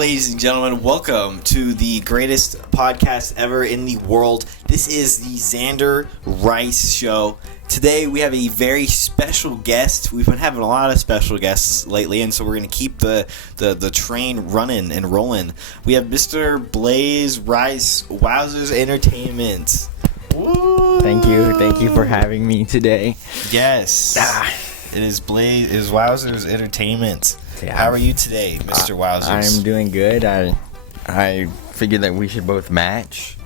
ladies and gentlemen. Welcome to the greatest podcast ever in the world. This is the Zander Rice Show. Today we have a very special guest. We've been having a lot of special guests lately, and so we're going to keep the train running and rolling. We have Mr. Blaze Rice, Wowzers Entertainment. Woo! Thank you for having me today. Yes. It is Wowzers Entertainment. Yeah. How are you today, Mr. Wowzers? I'm doing good. I figured that we should both match.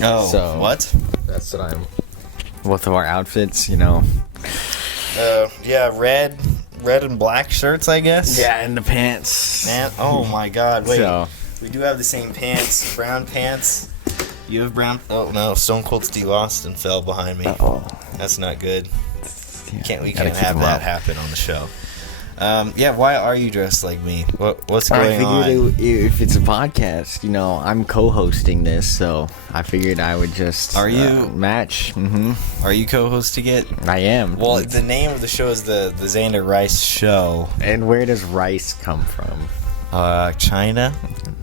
Oh, so what? That's what I'm. Both of our outfits, you know. Yeah, red and black shirts, I guess. Yeah, and the pants. Man, oh my God! Wait, So, we do have the same pants, brown pants. You have brown. Oh no, Stone Cold Steve Austin fell behind me. oh, That's not good. yeah, We gotta can't keep have them that up. happen on the show. Yeah, why are you dressed like me? What's I going on? figured if it's a podcast, you know, I'm co-hosting this, so I figured I would just Are you? match. Are you co-hosting it? I am. Well, the name of the show is the Zander Rice Show. And where does rice come from? China.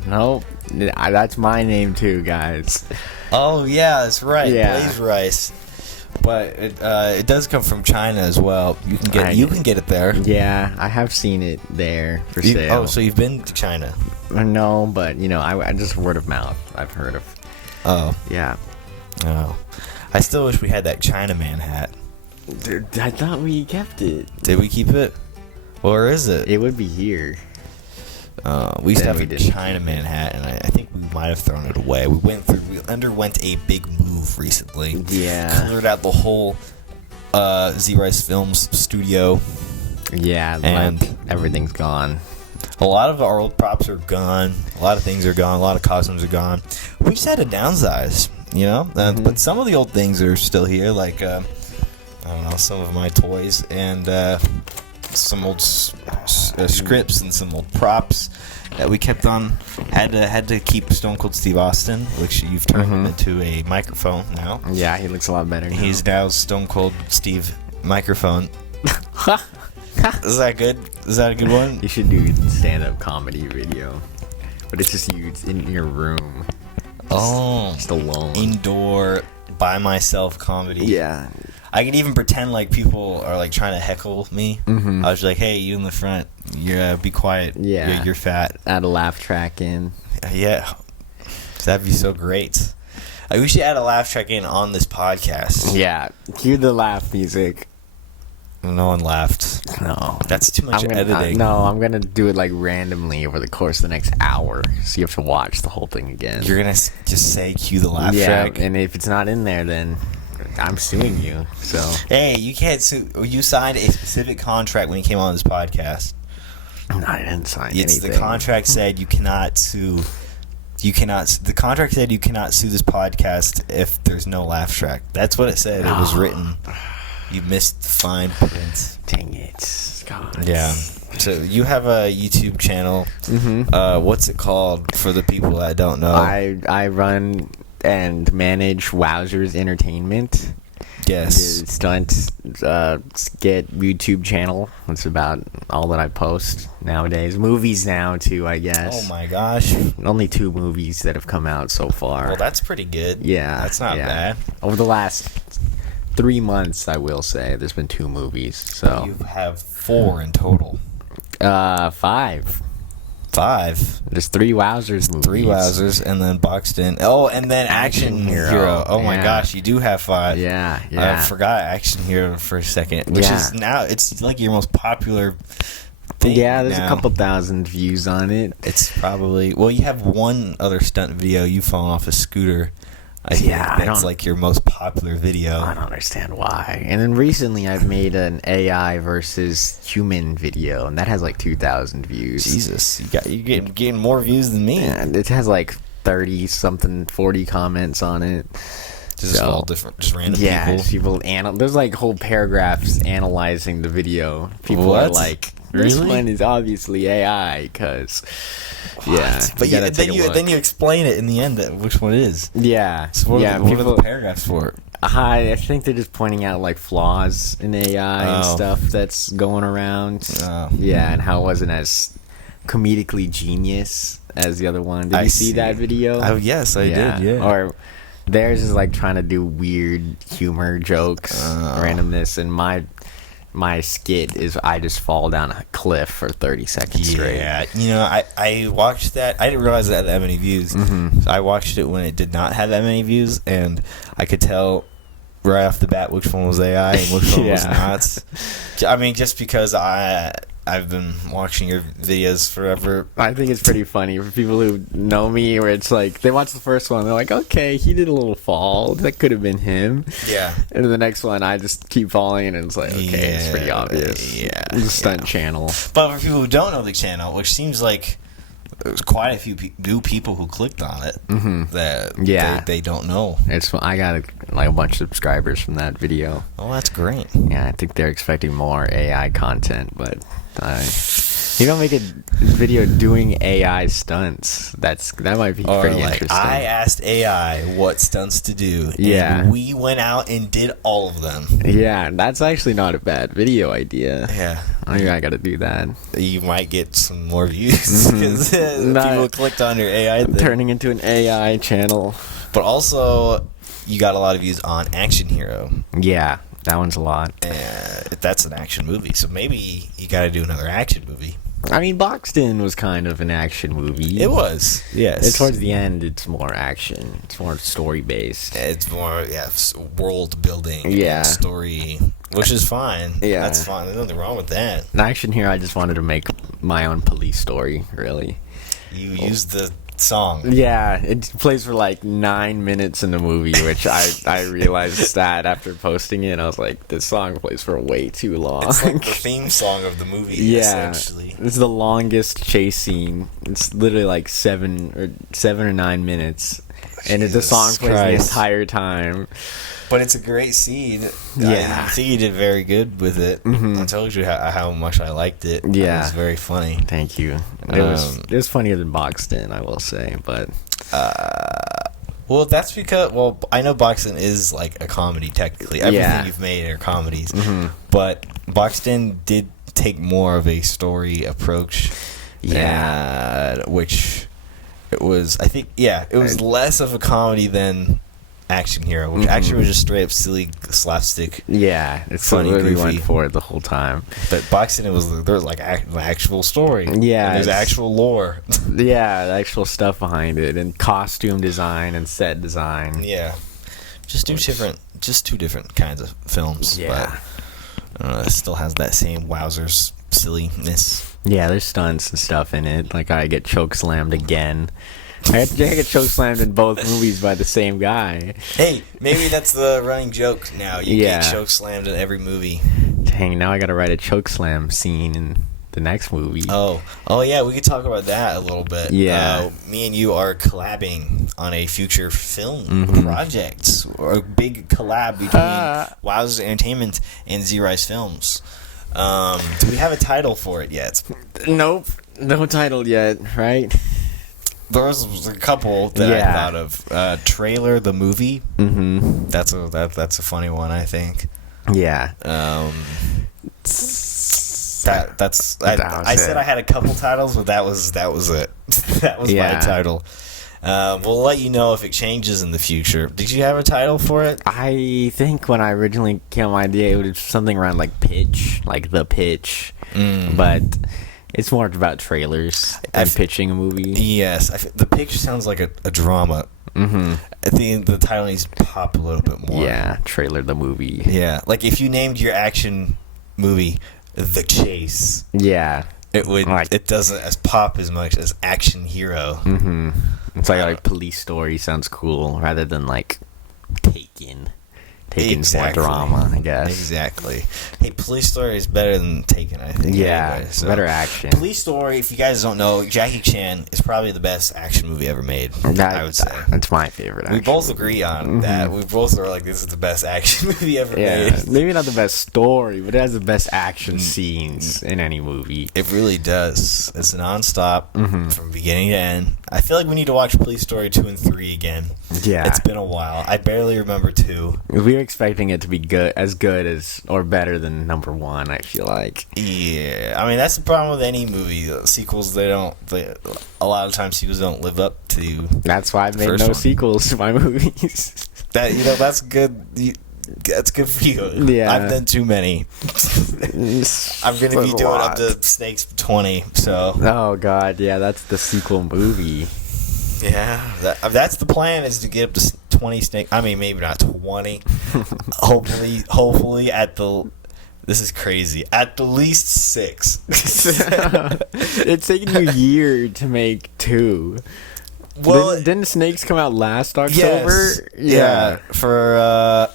Nope. That's my name too, guys. Oh yeah, that's right. Yeah. Blaze Rice. But it does come from China as well. You can get it there. Yeah, I have seen it there for sale. Oh, so you've been to China? No, but you know, I just word of mouth. I've heard of. Oh, Yeah, oh. I still wish we had that Chinaman hat. dude, I thought we kept it. Did we keep it? Where is it? It would be here. We used to Then have we a didn't. Chinaman hat, and I think we might have thrown it away. We underwent a big move recently. Yeah, Cleared out the whole ZRice Films studio. yeah, And- like everything's gone. A lot of our old props are gone. A lot of things are gone. A lot of costumes are gone. We just had to downsize, you know? But some of the old things are still here, like, I don't know, some of my toys and some old scripts and some old props that we kept on. Had to keep Stone Cold Steve Austin, which you've turned him into a microphone now. Yeah, he looks a lot better now. He's now Stone Cold Steve Microphone. Is that good? Is that a good one? You should do stand-up comedy video, but it's just you in your room, just alone. Indoor, by myself comedy. Yeah. I could even pretend like people are like trying to heckle me. I was like, "Hey, you in the front, be quiet. Yeah. You're fat." Add a laugh track in. Yeah, that'd be so great. We should add a laugh track in on this podcast. Yeah, cue the laugh music. No one laughed. No. That's too much I'm gonna, editing. I'm gonna do it like randomly over the course of the next hour, so you have to watch the whole thing again. You're gonna just say cue the laugh yeah, track. and if it's not in there, then I'm suing you. So Hey, you can't sue. You signed a specific contract when you came on this podcast. I didn't sign It's anything. the contract said you cannot sue. The contract said you cannot sue this podcast if there's no laugh track. That's what it said. It was written. You missed the fine print. Dang it! God. Yeah. So you have a YouTube channel. What's it called for the people that don't know? I run and manage Wowzers Entertainment. Yes. It's skit YouTube channel. That's about all that I post nowadays. Movies now too, I guess. Oh my gosh. Only 2 movies that have come out so far. Well, that's pretty good. Yeah, That's not yeah. bad. Over the last 3 months, I will say, there's been 2 movies. So You have 4 in total. 5. 5. There's 3 Wowzers movies. 3 Wowzers and then Buxton. Oh, and then Action Hero. Oh my Yeah. gosh, you do have 5. Yeah, I yeah. forgot Action Hero for a second, which Yeah. is now it's like your most popular thing. Yeah, there's now. a couple thousand views on it. It's probably you have one other stunt video you falling off a scooter. I think I that's don't- like your most popular video. I don't understand why. And then recently, I've made an AI versus human video, and that has like 2,000 views. Jesus, you getting more views than me. And it has like 30 something, 40 comments on it. Just all different, just random Yeah, people. there's like whole paragraphs analyzing the video. People are What? like, this Really? one is obviously AI, because yeah, But gotta take a look. then you explain it in the end which one it is. Yeah, So what, yeah. what are People, the paragraphs for? I think they're just pointing out like flaws in AI and Oh. stuff that's going around. Oh. Yeah, and how it wasn't as comedically genius as the other one. Did I you see that see. video? Oh, yes, I did, yeah. Or theirs is like trying to do weird humor jokes, randomness, and my skit is I just fall down a cliff for 30 seconds straight. Yeah, you know, I watched that. I didn't realize it had that many views. So I watched it when it did not have that many views, and I could tell right off the bat which one was AI and which one was not. I mean, just because I've been watching your videos forever. I think it's pretty funny for people who know me, where it's like they watch the first one, they're like, okay, he did a little fall, that could have been him. Yeah. And then the next one, I just keep falling, and it's like, okay, it's pretty obvious. Yeah, It's a stunt channel. But for people who don't know the channel, which seems like there's quite a few new people who clicked on it, that they don't know. I got like a bunch of subscribers from that video. Oh, that's great. Yeah, I think they're expecting more AI content, but you don't make a video doing AI stunts. That might be Or pretty like, interesting. I asked AI what stunts to do, Yeah. and we went out and did all of them. Yeah, that's actually not a bad video idea. Yeah. I think I gotta do that. You might get some more views because people clicked on your AI thing. Turning into an AI channel. But also, you got a lot of views on Action Hero. Yeah, that one's a lot. That's an action movie, so maybe you got to do another action movie. I mean, Boxton was kind of an action movie. It was, yes. And towards the end, it's more action. It's more story-based. It's more, world building, Yeah. story, which is fine. Yeah. That's fine. There's nothing wrong with that. In Action Here, I just wanted to make my own police story, really. You used the song. Yeah, it plays for like 9 minutes in the movie, which I realized that after posting it. I was like, this song plays for way too long. It's like the theme song of the movie, Yeah, essentially. it's the longest chase scene. It's literally like 7 or 9 minutes, and the song plays the entire time. But it's a great scene. Yeah. I think you did very good with it. I told you how much I liked it. Yeah. It was very funny. Thank you. It was funnier than Boxton, I will say, but Well, that's because, I know Boxton is like a comedy, technically. Everything you've made are comedies. But Boxton did take more of a story approach. Yeah. Which it was, I think, it was less of a comedy than Action Hero, which actually was just straight up silly slapstick. Yeah, it's funny, funny. We goofy. went for it the whole time. But Boxing, there was like an actual story. Yeah, and there's actual lore. Yeah, the actual stuff behind it, and costume design and set design. Yeah, just two different kinds of films. Yeah, but it still has that same Wowzers silliness. Yeah, there's stunts and stuff in it. Like I get choke slammed again. I get choke slammed in both movies by the same guy. Hey, maybe that's the running joke now. You Yeah. get choke slammed in every movie. Dang, now I gotta write a choke slam scene in the next movie. Oh yeah, we could talk about that a little bit. Yeah. Me and you are collabing on a future film project, or a big collab between Wowzers Entertainment and ZRice Films. Do we have a title for it yet? Nope, no title yet, right? There was a couple that I thought of. Trailer the movie. Mm-hmm. That's a funny one, I think. Yeah. I said I had a couple titles, but that was it. That was my title. We'll let you know if it changes in the future. Did you have a title for it? I think when I originally came up with my idea, it was something around like Pitch, like The Pitch. But it's more about trailers and pitching a movie. Yes, the picture sounds like a drama. I think the title needs to pop a little bit more. Yeah, Trailer the movie. Yeah, like if you named your action movie The Chase. Yeah. It doesn't pop as much as Action Hero. It's like Police Story sounds cool rather than like Taken. Taken's more drama, I guess. Exactly. Hey, Police Story is better than Taken, I think. Yeah, anyway, so. better action. Police Story, if you guys don't know, Jackie Chan is probably the best action movie ever made, I would say. That's my favorite. We both agree on that. We both are like, this is the best action movie ever made. Maybe not the best story, but it has the best action scenes in any movie. It really does. It's nonstop from beginning to end. I feel like we need to watch Police Story 2 and 3 again. Yeah. It's been a while. I barely remember 2. We were expecting it to be good as or better than number 1, I feel like. Yeah. I mean, that's the problem with any movie. Sequels, a lot of times sequels don't live up to... That's why I've made no sequels to my movies. That's good. That's good for you. Yeah. I've done too many. I'm going to be doing up to Snakes 20, so... Oh, God, yeah, that's the sequel movie. Yeah, that's the plan, is to get up to 20 snakes. I mean, maybe not 20. hopefully at the... This is crazy. At the least 6. It's taken you a year to make 2. Well, didn't Snakes come out last October? Yes. Yeah. For...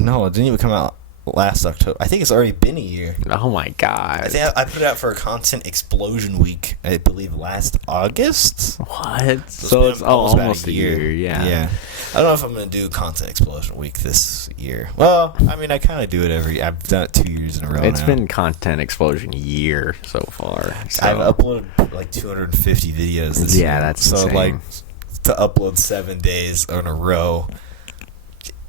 No, it didn't even come out last October. I think it's already been a year. Oh my God. I think I put it out for a Content Explosion Week, I believe, last August. What? So it's almost a year. Yeah. I don't know if I'm going to do Content Explosion Week this year. Well, I mean, I kind of do it I've done it 2 years in a row. It's been Content Explosion year so far. So. I've uploaded like 250 videos this year. Yeah, that's insane. So, like, to upload 7 days in a row,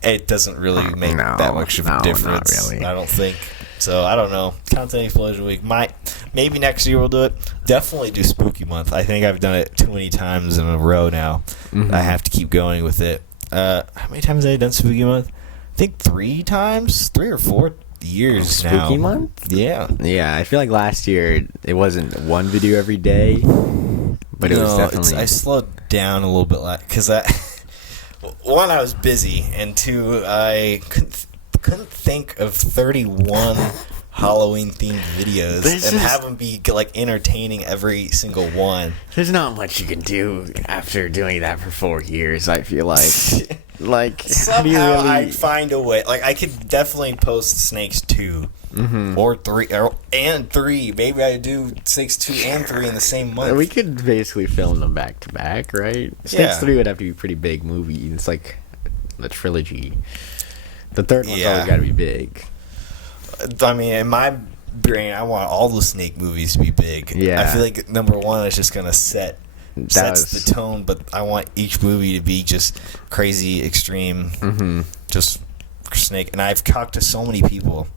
it doesn't really make that much of a difference. Not really. I don't think. So, I don't know. Content Explosion Week. Maybe next year we'll do it. Definitely do Spooky Month. I think I've done it too many times in a row now. Mm-hmm. I have to keep going with it. How many times have I done Spooky Month? I think 3 times. 3 or 4 years now. Spooky Month? Yeah. Yeah, I feel like last year it wasn't one video every day. But it was definitely... I slowed down a little bit because one, I was busy, and 2, I couldn't think of 31 Halloween-themed videos and have them be, like, entertaining every single one. There's not much you can do after doing that for 4 years, I feel like. Like, somehow I'd find a way. Like, I could definitely post Snakes 2. Mm-hmm. Or 3. And 3. Maybe I do Snakes 2 and 3 in the same month. We could basically film them back to back, right? Snakes 3 would have to be a pretty big movie. It's like the trilogy. The third one's always got to be big. I mean, in my brain, I want all the Snake movies to be big. Yeah. I feel like number 1 is just going to sets the tone, but I want each movie to be just crazy, extreme, just Snake. And I've talked to so many people,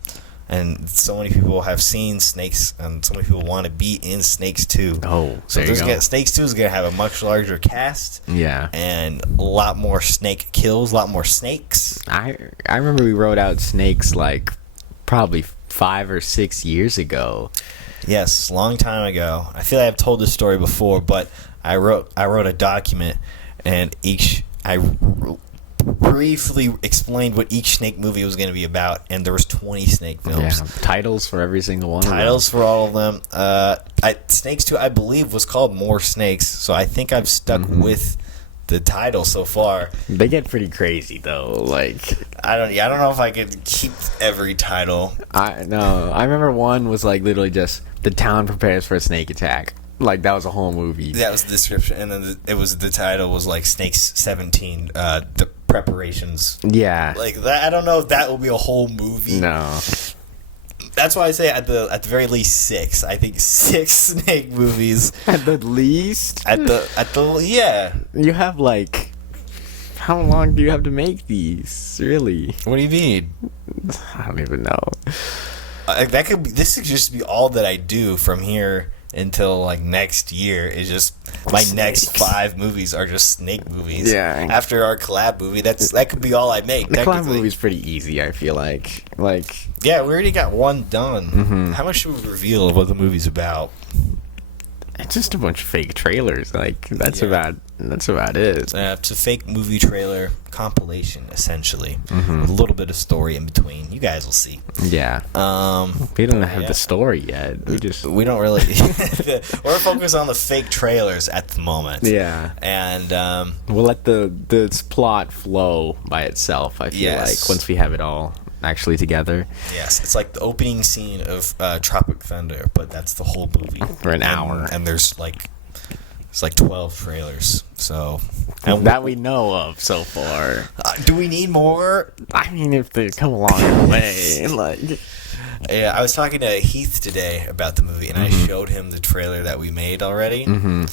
and so many people have seen Snakes, and so many people want to be in Snakes 2. Oh, so Snakes 2 is going to have a much larger cast. Yeah. And a lot more snake kills, a lot more snakes. I remember we wrote out Snakes like probably 5 or 6 years ago. Yes, long time ago. I feel like I've told this story before, but I wrote a document, and I briefly explained what each Snake movie was going to be about, and there was 20 Snake films. Yeah, titles for every single one. Titles for all of them. Snakes 2, I believe, was called More Snakes, so I think I've stuck with the title so far. They get pretty crazy though. Like, I don't know if I could keep every title. I remember one was like literally just the town prepares for a snake attack. Like, that was a whole movie. That was the description, and then the title was like Snakes 17, the preparations. Yeah. Like that. I don't know if that will be a whole movie. No. That's why I say at the very least 6. I think 6 Snake movies. At the least. Yeah. You have like, how long do you have to make these? Really? What do you mean? I don't even know. This could just be all that I do from here until like next year. Is just my next 5 movies are just Snake movies. Yeah. After our collab movie, that could be all I make. The collab movie's pretty easy, I feel like. Yeah, we already got one done. Mm-hmm. How much should we reveal of what the movie's about? It's just a bunch of fake trailers. Like, that's about it. It's a fake movie trailer compilation, essentially, with a little bit of story in between. You guys will see. Yeah. We don't have the story yet. We don't really. We're focused on the fake trailers at the moment. Yeah. And we'll let the plot flow by itself. I feel like once we have it all actually together. Yes, it's like the opening scene of Tropic Thunder, but that's the whole movie for an hour. And there's like 12 trailers. So that we know of so far. Do we need more? I mean, if they come along the way, like. Yeah, I was talking to Heath today about the movie, and I showed him the trailer that we made already. Mm-hmm.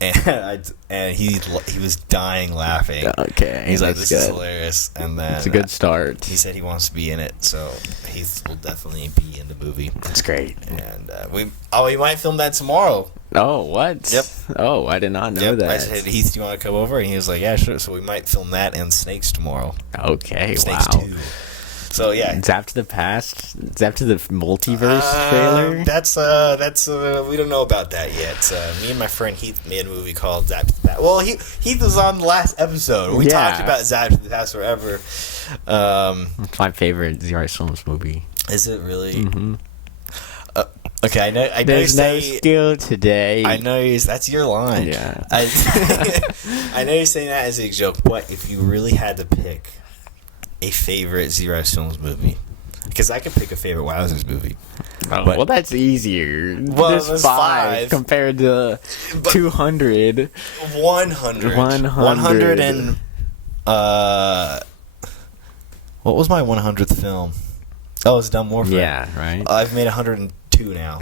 and he was dying laughing. Okay, He's like, that's "This is good. hilarious," and then It's a good start. he said he wants to be in it, so he will definitely be in the movie. That's great. And we might film that tomorrow. Oh, what? Yep. Oh, I did not know that. I said, Heath, do you want to come over? And he was like, yeah, sure. So we might film that and Snakes tomorrow. Okay, Snakes wow. 2. So yeah, Zap to the Past. Zap to the multiverse trailer. That's we don't know about that yet. Me and my friend Heath made a movie called Zap to the Past. Well, Heath was on the last episode. We talked about Zap to the Past forever. It's my favorite ZRice Films movie. Is it really? Mm-hmm. Okay, I know. There's no skill today. I know that's your line. Yeah. I know you're saying that as a joke, but if you really had to pick a favorite ZRice Films movie, because I could pick a favorite Wowzers movie. Oh, well, that's easier. Well, There's five compared to 200. 100 and what was my 100th film? Oh, it's Dumb Warfare. Yeah, right. I've made 102 now.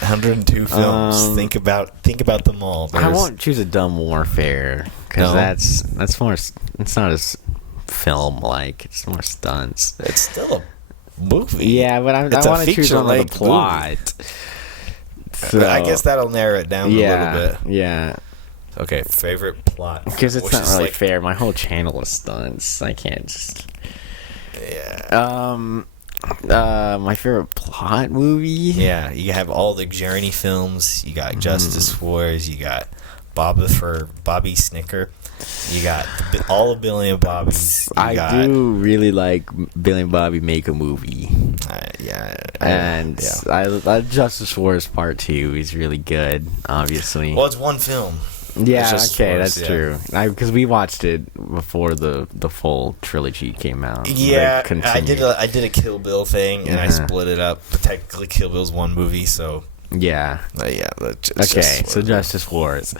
102 films. Think about them all. I won't choose a Dumb Warfare because that's more. It's not as film like. It's more stunts. It's still a movie. Yeah, but I want to choose one with a plot. So, I guess that'll narrow it down a little bit. Yeah. Okay, favorite plot. Because it's not really fair. My whole channel is stunts. I can't just. Yeah. My favorite plot movie. Yeah, you have all the Journey films. You got Justice Wars. You got Bobby Snicker. You got all of Billy and Bobby's. I do really like Billy and Bobby Make a Movie. And Justice Wars Part 2 is really good, obviously. Well, it's one film. Yeah, okay, that's true. Because we watched it before the full trilogy came out. Yeah, I did a Kill Bill thing, and I split it up. But technically, Kill Bill's one movie, so yeah. So Justice Wars.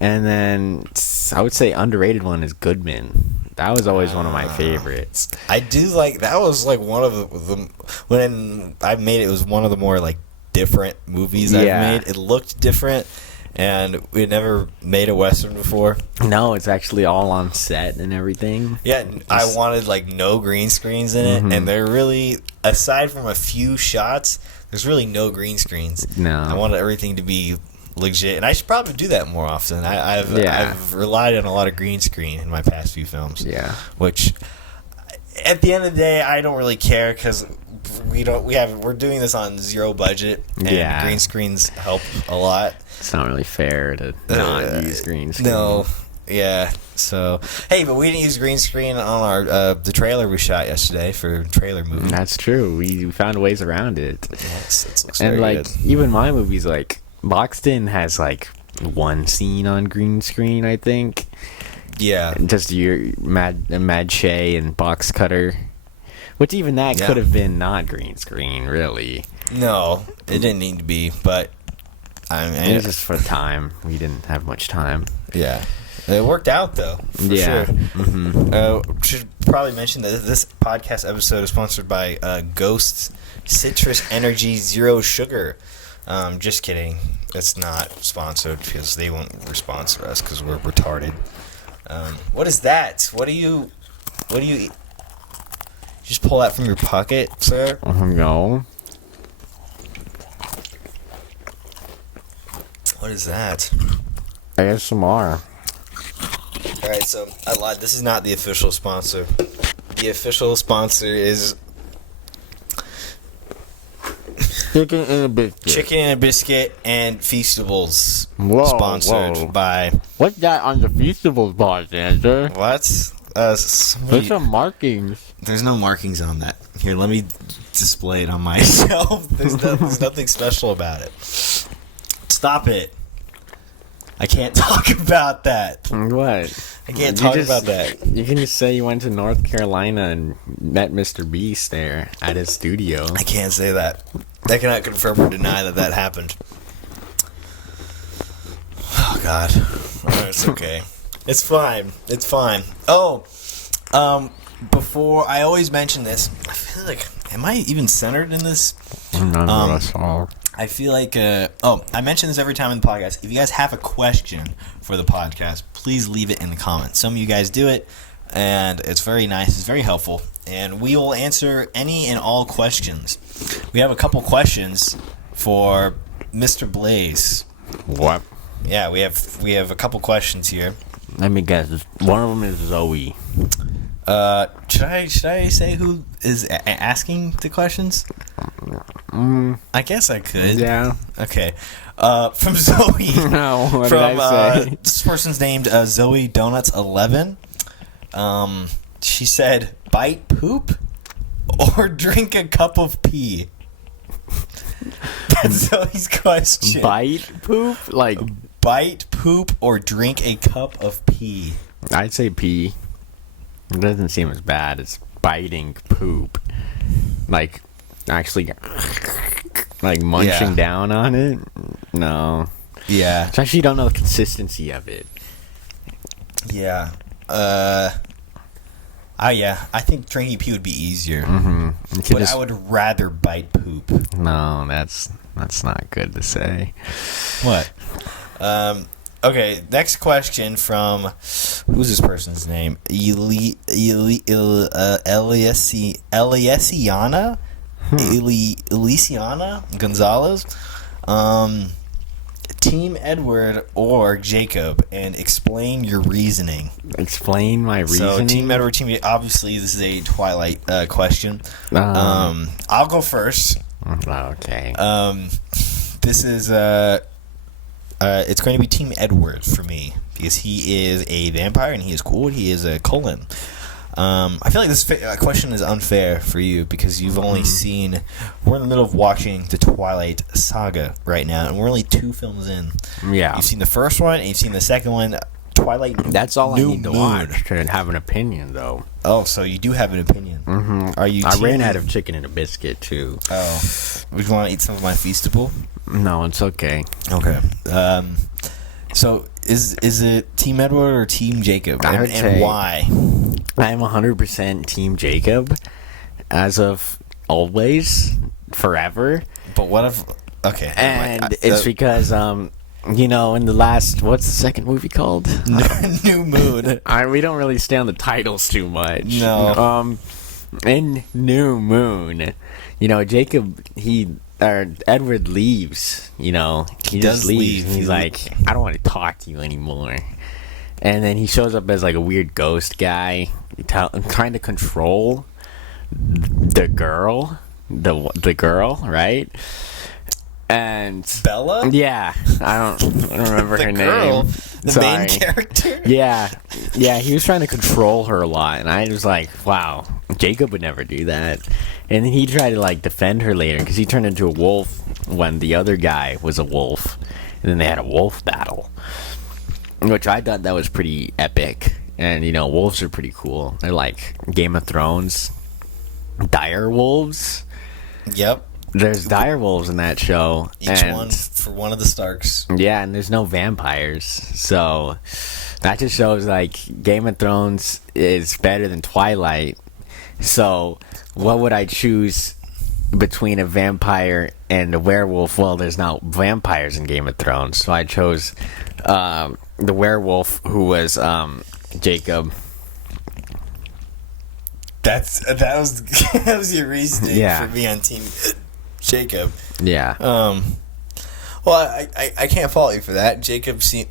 And then I would say underrated one is Goodman. That was always one of my favorites. I do like that. Was like one of the when I made it was one of the more like different movies I've made. It looked different. And we had never made a Western before. No, it's actually all on set and everything. Yeah, I wanted like no green screens in it, and they're really, aside from a few shots, there's really no green screens. No, I wanted everything to be legit, and I should probably do that more often. I've relied on a lot of green screen in my past few films. Yeah, which at the end of the day, I don't really care because we're doing this on zero budget, and green screens help a lot. It's not really fair to not use green screen. No, yeah. So, hey, but we didn't use green screen on our the trailer we shot yesterday for trailer movie. That's true. We found ways around it. Yes, it looks and very like good. even my movies, like Boxton has like one scene on green screen, I think. Yeah, just your Mad Shay and Box Cutter, which even that could have been not green screen, really. No, it didn't need to be, but. It was just for time. We didn't have much time. Yeah. It worked out, though. For sure. Should probably mention that this podcast episode is sponsored by Ghost Citrus Energy Zero Sugar. Just kidding. It's not sponsored because they won't sponsor us because we're retarded. What is that? What do you eat? Just pull that from your pocket, sir? No. What is that? ASMR. Alright, so I lied. This is not the official sponsor. The official sponsor is Chicken and a Biscuit. Chicken and a Biscuit and Feastables. Sponsored by... What's that on the Feastables bar, Zander? What? There's some markings. There's no markings on that. Here, let me display it on my shelf. There's nothing special about it. Stop it. I can't talk about that. What? I can't talk about that. You can just say you went to North Carolina and met Mr. Beast there at his studio. I can't say that. I cannot confirm or deny that happened. Oh, God. Oh, it's okay. It's fine. It's fine. Oh, before, I always mention this. I feel like am I even centered in this? None of us are. I feel like, I mention this every time in the podcast. If you guys have a question for the podcast, please leave it in the comments. Some of you guys do it, and it's very nice. It's very helpful, and we will answer any and all questions. We have a couple questions for Mr. Blaze. What? Yeah, we have a couple questions here. Let me guess. One of them is Zoe. Should I say who is asking the questions? I guess I could. Yeah. Okay. From Zoe. No, what did I say? This person's named Zoe Donuts 11. She said, "Bite poop or drink a cup of pee." That's Zoe's question. Bite poop? Like, bite poop or drink a cup of pee? I'd say pee. It doesn't seem as bad as biting poop. Like, actually, like munching down on it? No. Yeah. Especially you don't know the consistency of it. Yeah. Yeah. I think drinking pee would be easier. Mm-hmm. But I would rather bite poop. No, that's not good to say. What? Okay, next question from, who's this person's name? Elisiana Gonzalez. Team Edward or Jacob, and explain your reasoning. Explain my reasoning? So, Team Edward, obviously, this is a Twilight question. I'll go first. Okay. This is, it's going to be Team Edward for me, because he is a vampire, and he is cool, he is a Cullen. I feel like this question is unfair for you, because you've only seen... We're in the middle of watching the Twilight saga right now, and we're only 2 films in. Yeah. You've seen the first one, and you've seen the second one, Twilight That's all New I need to Moon. watch and have an opinion, though. Oh, so you do have an opinion. Mm-hmm. Are you? I ran out of chicken and a biscuit, too. Oh. Would you want to eat some of my Feastable? No, it's okay. Okay. So, is it Team Edward or Team Jacob? I would and say why? I am 100% Team Jacob, as of always, forever. But what if... Okay. And it's because, in the last... What's the second movie called? New Moon. We don't really stay on the titles too much. No. In New Moon, Jacob, Edward leaves, he just leaves. And he's like, I don't want to talk to you anymore. And then he shows up as like a weird ghost guy, trying to control the girl, the girl, right? And Bella? Yeah, I don't remember her girl, name. The main character? Yeah, he was trying to control her a lot, and I was like, wow, Jacob would never do that. And then he tried to like defend her later, because he turned into a wolf when the other guy was a wolf, and then they had a wolf battle, which I thought that was pretty epic. And wolves are pretty cool. They're like Game of Thrones dire wolves. Yep. There's dire wolves in that show. Each one for one of the Starks. Yeah, and there's no vampires. So that just shows like Game of Thrones is better than Twilight. So what would I choose between a vampire and a werewolf? Well, there's not vampires in Game of Thrones. So I chose the werewolf, who was Jacob. That was your reasoning for me on Team Jacob. Yeah. Well, I can't fault you for that. Jacob seemed...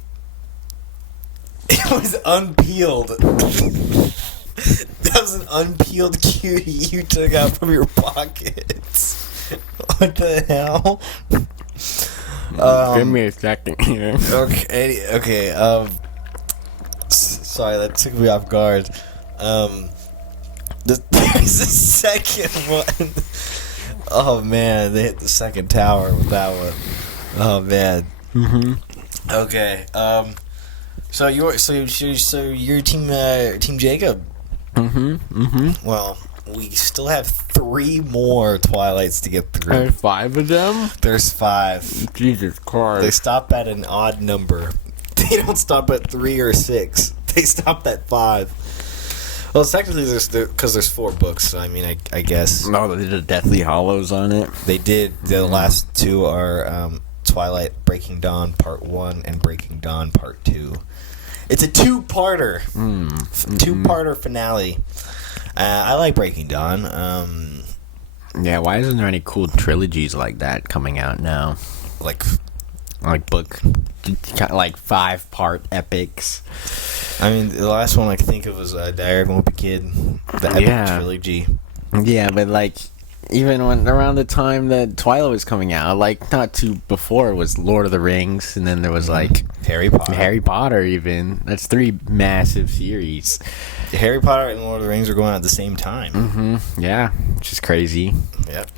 It was unpeeled. That was an unpeeled cutie you took out from your pockets. What the hell? Give me a second here. Okay. Sorry, that took me off guard. There's a second one. Oh man, they hit the second tower with that one. Oh man. Mm-hmm. Okay. So you're team Jacob. Mm-hmm. Mm-hmm. Well, we still have 3 more Twilights to get through. There's 5 of them? There's 5. Jesus Christ. They stop at an odd number. They don't stop at 3 or 6. They stop at 5. Well, technically, because there's 4 books. So I mean, I guess No, they did Deathly Hollows on it. they did. The last 2 are Twilight Breaking Dawn Part 1 and Breaking Dawn Part 2. It's a 2-parter. 2-parter finale. I like Breaking Dawn. Yeah, why isn't there any cool trilogies like that coming out now? Like book, like 5-part epics. I mean, the last one I can think of was Diary of a Wimpy Kid, the epic trilogy. Yeah, but like, even when around the time that Twilight was coming out, like not too before, was Lord of the Rings, and then there was like Harry Potter. Even that's 3 massive series. Harry Potter and Lord of the Rings are going out at the same time. Yeah, which is crazy. Yep.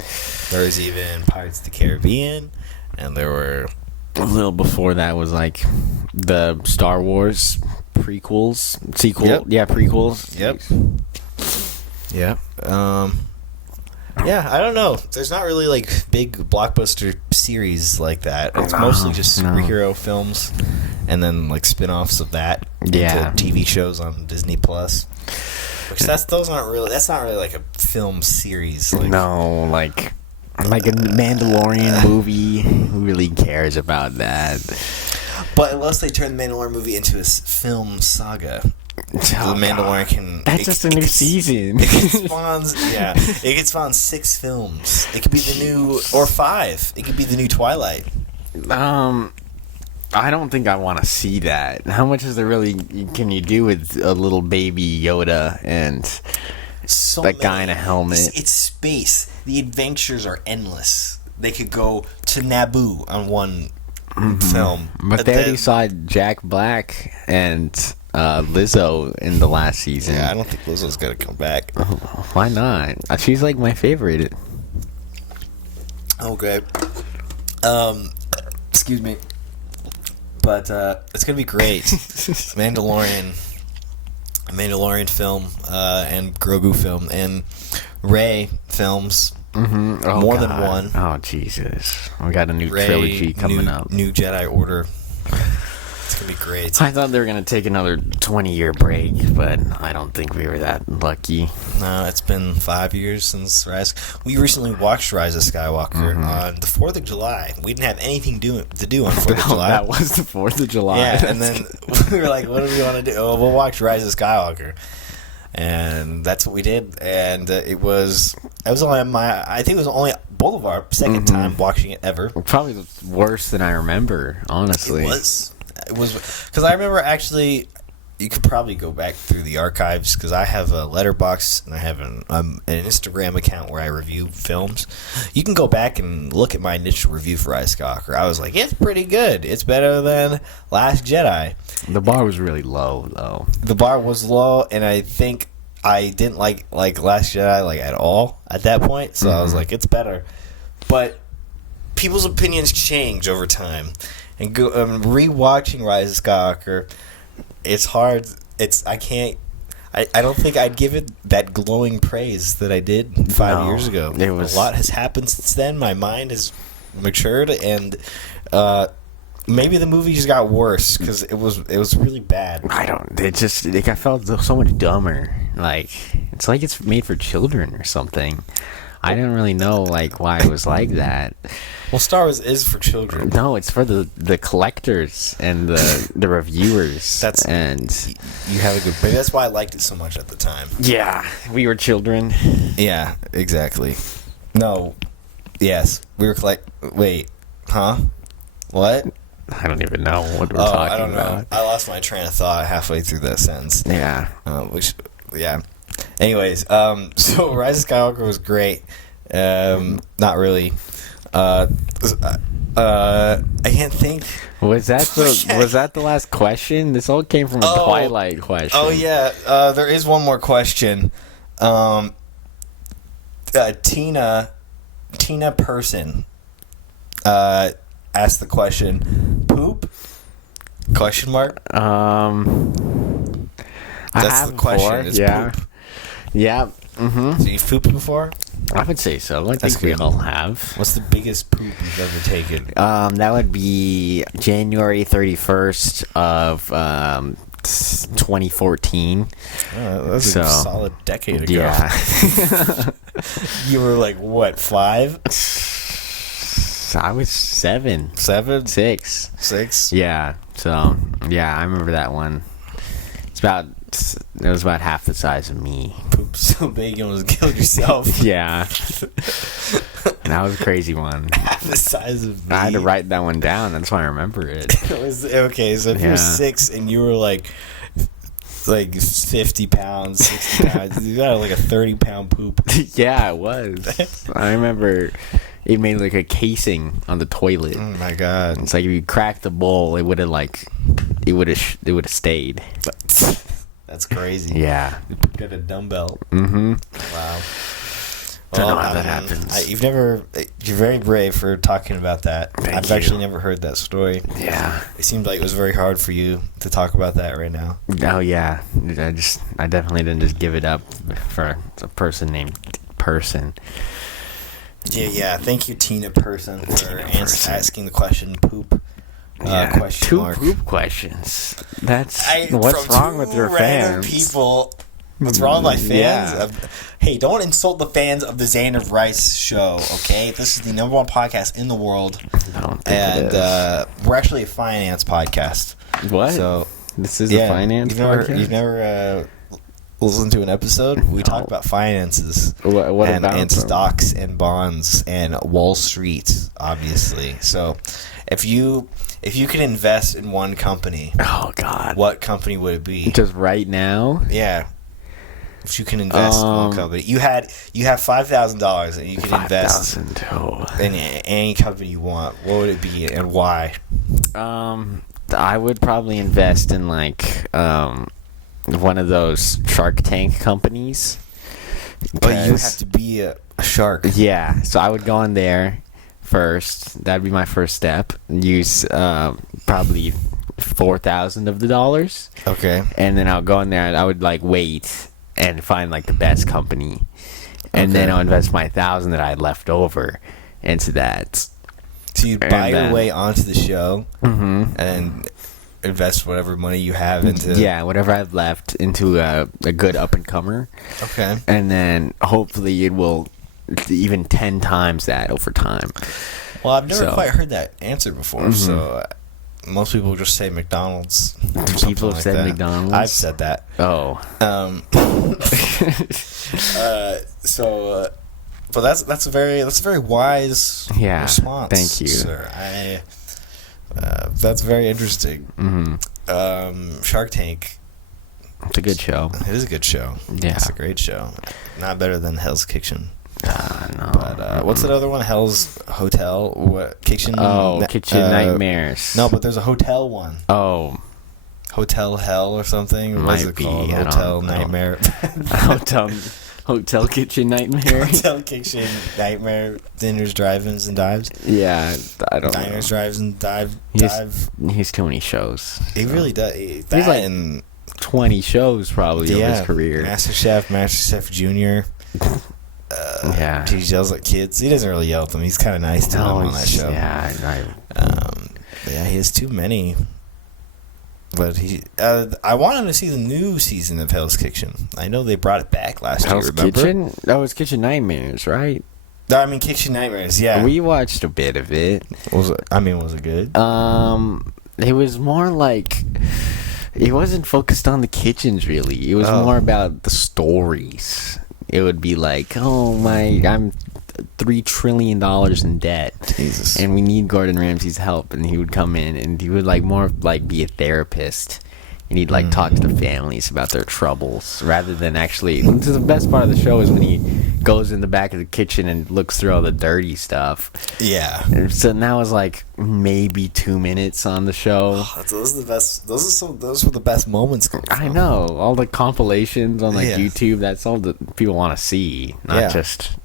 There was even Pirates of the Caribbean, and there were a little before that was like the Star Wars sequels. Yep. Yeah, I don't know. There's not really like big blockbuster series like that. It's mostly just superhero films, and then like spin-offs of that into TV shows on Disney Plus. Which that's not really like a film series. Like, no, like a Mandalorian movie. Who really cares about that? But unless they turn the Mandalorian movie into a film saga. The Mandalorian can... That's just a new season. It could spawn 6 films. It could be the new... Or 5. It could be the new Twilight. I don't think I want to see that. How much is there really... Can you do with a little baby Yoda and that guy in a helmet? It's space. The adventures are endless. They could go to Naboo on one film. But they already saw Jack Black and... Lizzo in the last season. Yeah, I don't think Lizzo's gonna come back. Why not? She's like my favorite. Okay. Excuse me. But it's gonna be great. Mandalorian film, and Grogu film, and Rey films. More than one. Oh Jesus! We got a new trilogy coming up. New Jedi Order. It's gonna be great. I thought they were gonna take another 20-year break, but I don't think we were that lucky. No, it's been 5 years since Rise. We recently watched Rise of Skywalker on the 4th of July. We didn't have anything to do on 4th of July. That was the 4th of July. Yeah, and then we were like, what do we want to do? Oh, we'll watch Rise of Skywalker. And that's what we did. And it was only I think it was only both of our second time watching it ever. Probably worse than I remember, honestly. It was because I remember actually. You could probably go back through the archives because I have a Letterboxd and I have an Instagram account where I review films. You can go back and look at my initial review for Rise of Skywalker. I was like, it's pretty good. It's better than Last Jedi. The bar was really low, though. The bar was low, and I think I didn't like Last Jedi at all at that point. So I was like, it's better. But people's opinions change over time. And rewatching Rise of Skywalker, it's hard. I don't think I'd give it that glowing praise that I did 5 years ago. A lot has happened since then. My mind has matured, and maybe the movie just got worse because it was really bad. I felt so much dumber. It's like it's made for children or something. I didn't really know why it was like that. Well, Star Wars is for children. No, it's for the collectors and the reviewers. You have a good. Maybe that's why I liked it so much at the time. Yeah, we were children. Yeah, exactly. No, yes, we were Wait, huh? What? I don't even know what we're talking I don't know. about. I lost my train of thought halfway through that sentence. Yeah. Yeah. Anyways, so Rise of Skywalker was great. Not really. I can't think. Was that the last question? This all came from a Twilight question. Oh yeah. There is one more question. Tina Person asked the question. Poop? Question mark. That's the question. It's poop. Yeah. So you've pooped before? I would say so. I think we all have. What's the biggest poop you've ever taken? That would be January 31st of 2014. That's a solid decade ago. Yeah. You were like, what, 5? I was 7. 7? 6. 6? Yeah. So, yeah, I remember that one. It was about half the size of me. Poop so big you almost killed yourself. Yeah. And that was a crazy one. Half the size of me. I had to write that one down. That's why I remember it. Okay, so if you were 6 and you were like 50 pounds, 60 pounds, you got like a 30-pound poop. Yeah, it was. I remember it made like a casing on the toilet. Oh my god! It's like if you cracked the bowl, it would have stayed. That's crazy. Yeah. You got a dumbbell. Mm-hmm. Wow. Don't know how that happens. You're very brave for talking about that. I've actually never heard that story. Yeah. It seemed like it was very hard for you to talk about that right now. Oh yeah. I definitely didn't just give it up for a person named Person. Yeah. Thank you, Tina Person, for asking the question. Poop. Question 2 mark. poop questions. What's wrong with your fans? People. What's wrong with my fans? Yeah. Hey, don't insult the fans of the Zander Rice show, okay? This is the #1 podcast in the world. I don't think it is. We're actually a finance podcast. What? So this is a finance podcast? You've never listened to an episode? We talk about finances. What and about them? Stocks and bonds and Wall Street, obviously. So if you could invest in one company, oh God, what company would it be? Just right now? Yeah. If you can invest in one company, you have $5,000 and you can invest in any company you want. What would it be and why? I would probably invest in like one of those Shark Tank companies. But you have to be a shark. Yeah, so I would go in there first. That'd be my first step. Use probably 4,000 of the dollars. Okay. And then I'll go in there and I would like wait and find like the best company, and then I'll invest my 1,000 that I had left over into that. So you buy your way onto the show, and invest whatever money you have into whatever I've left into a good up and comer. Okay. And then hopefully it will even 10 times that over time. Well, I've never quite heard that answer before, so. Most people just say McDonald's. People have said McDonald's. I've said that. Oh. But that's a very wise response. Thank you, sir. That's very interesting. Shark Tank. It's a good show. It is a good show. Yeah, it's a great show. Not better than Hell's Kitchen. No. But what's that other one? Hell's Hotel? What Kitchen? Oh, Kitchen Nightmares. No, but there's a hotel one. Oh, Hotel Hell or something. What is it called? Hotel Nightmare. Hotel Kitchen Nightmare. Hotel Kitchen Nightmare. Dinners, drive-ins, and dives. Yeah, I don't know. Diners, drives, and dive. He's too many shows. He really does. He's like in 20 shows probably in his career. MasterChef Junior. He yells at kids. He doesn't really yell at them. He's kind of nice to them on that show. He has too many. But I want him to see the new season of Hell's Kitchen. I know they brought it back last year. Remember? Kitchen? That was Kitchen Nightmares, right? I mean, Kitchen Nightmares. Yeah, we watched a bit of it. Was it good? It was more like it wasn't focused on the kitchens really. It was more about the stories. It would be like, I'm $3 trillion in debt, Jesus, and we need Gordon Ramsay's help. And he would come in, and he would like more like be a therapist, and he'd like talk to the families about their troubles rather than actually. The best part of the show is when he goes in the back of the kitchen and looks through all the dirty stuff. Yeah. And so now it's like maybe 2 minutes on the show. Those are the best. Those were the best moments. I know all the compilations on like YouTube. That's all that people want to see, not just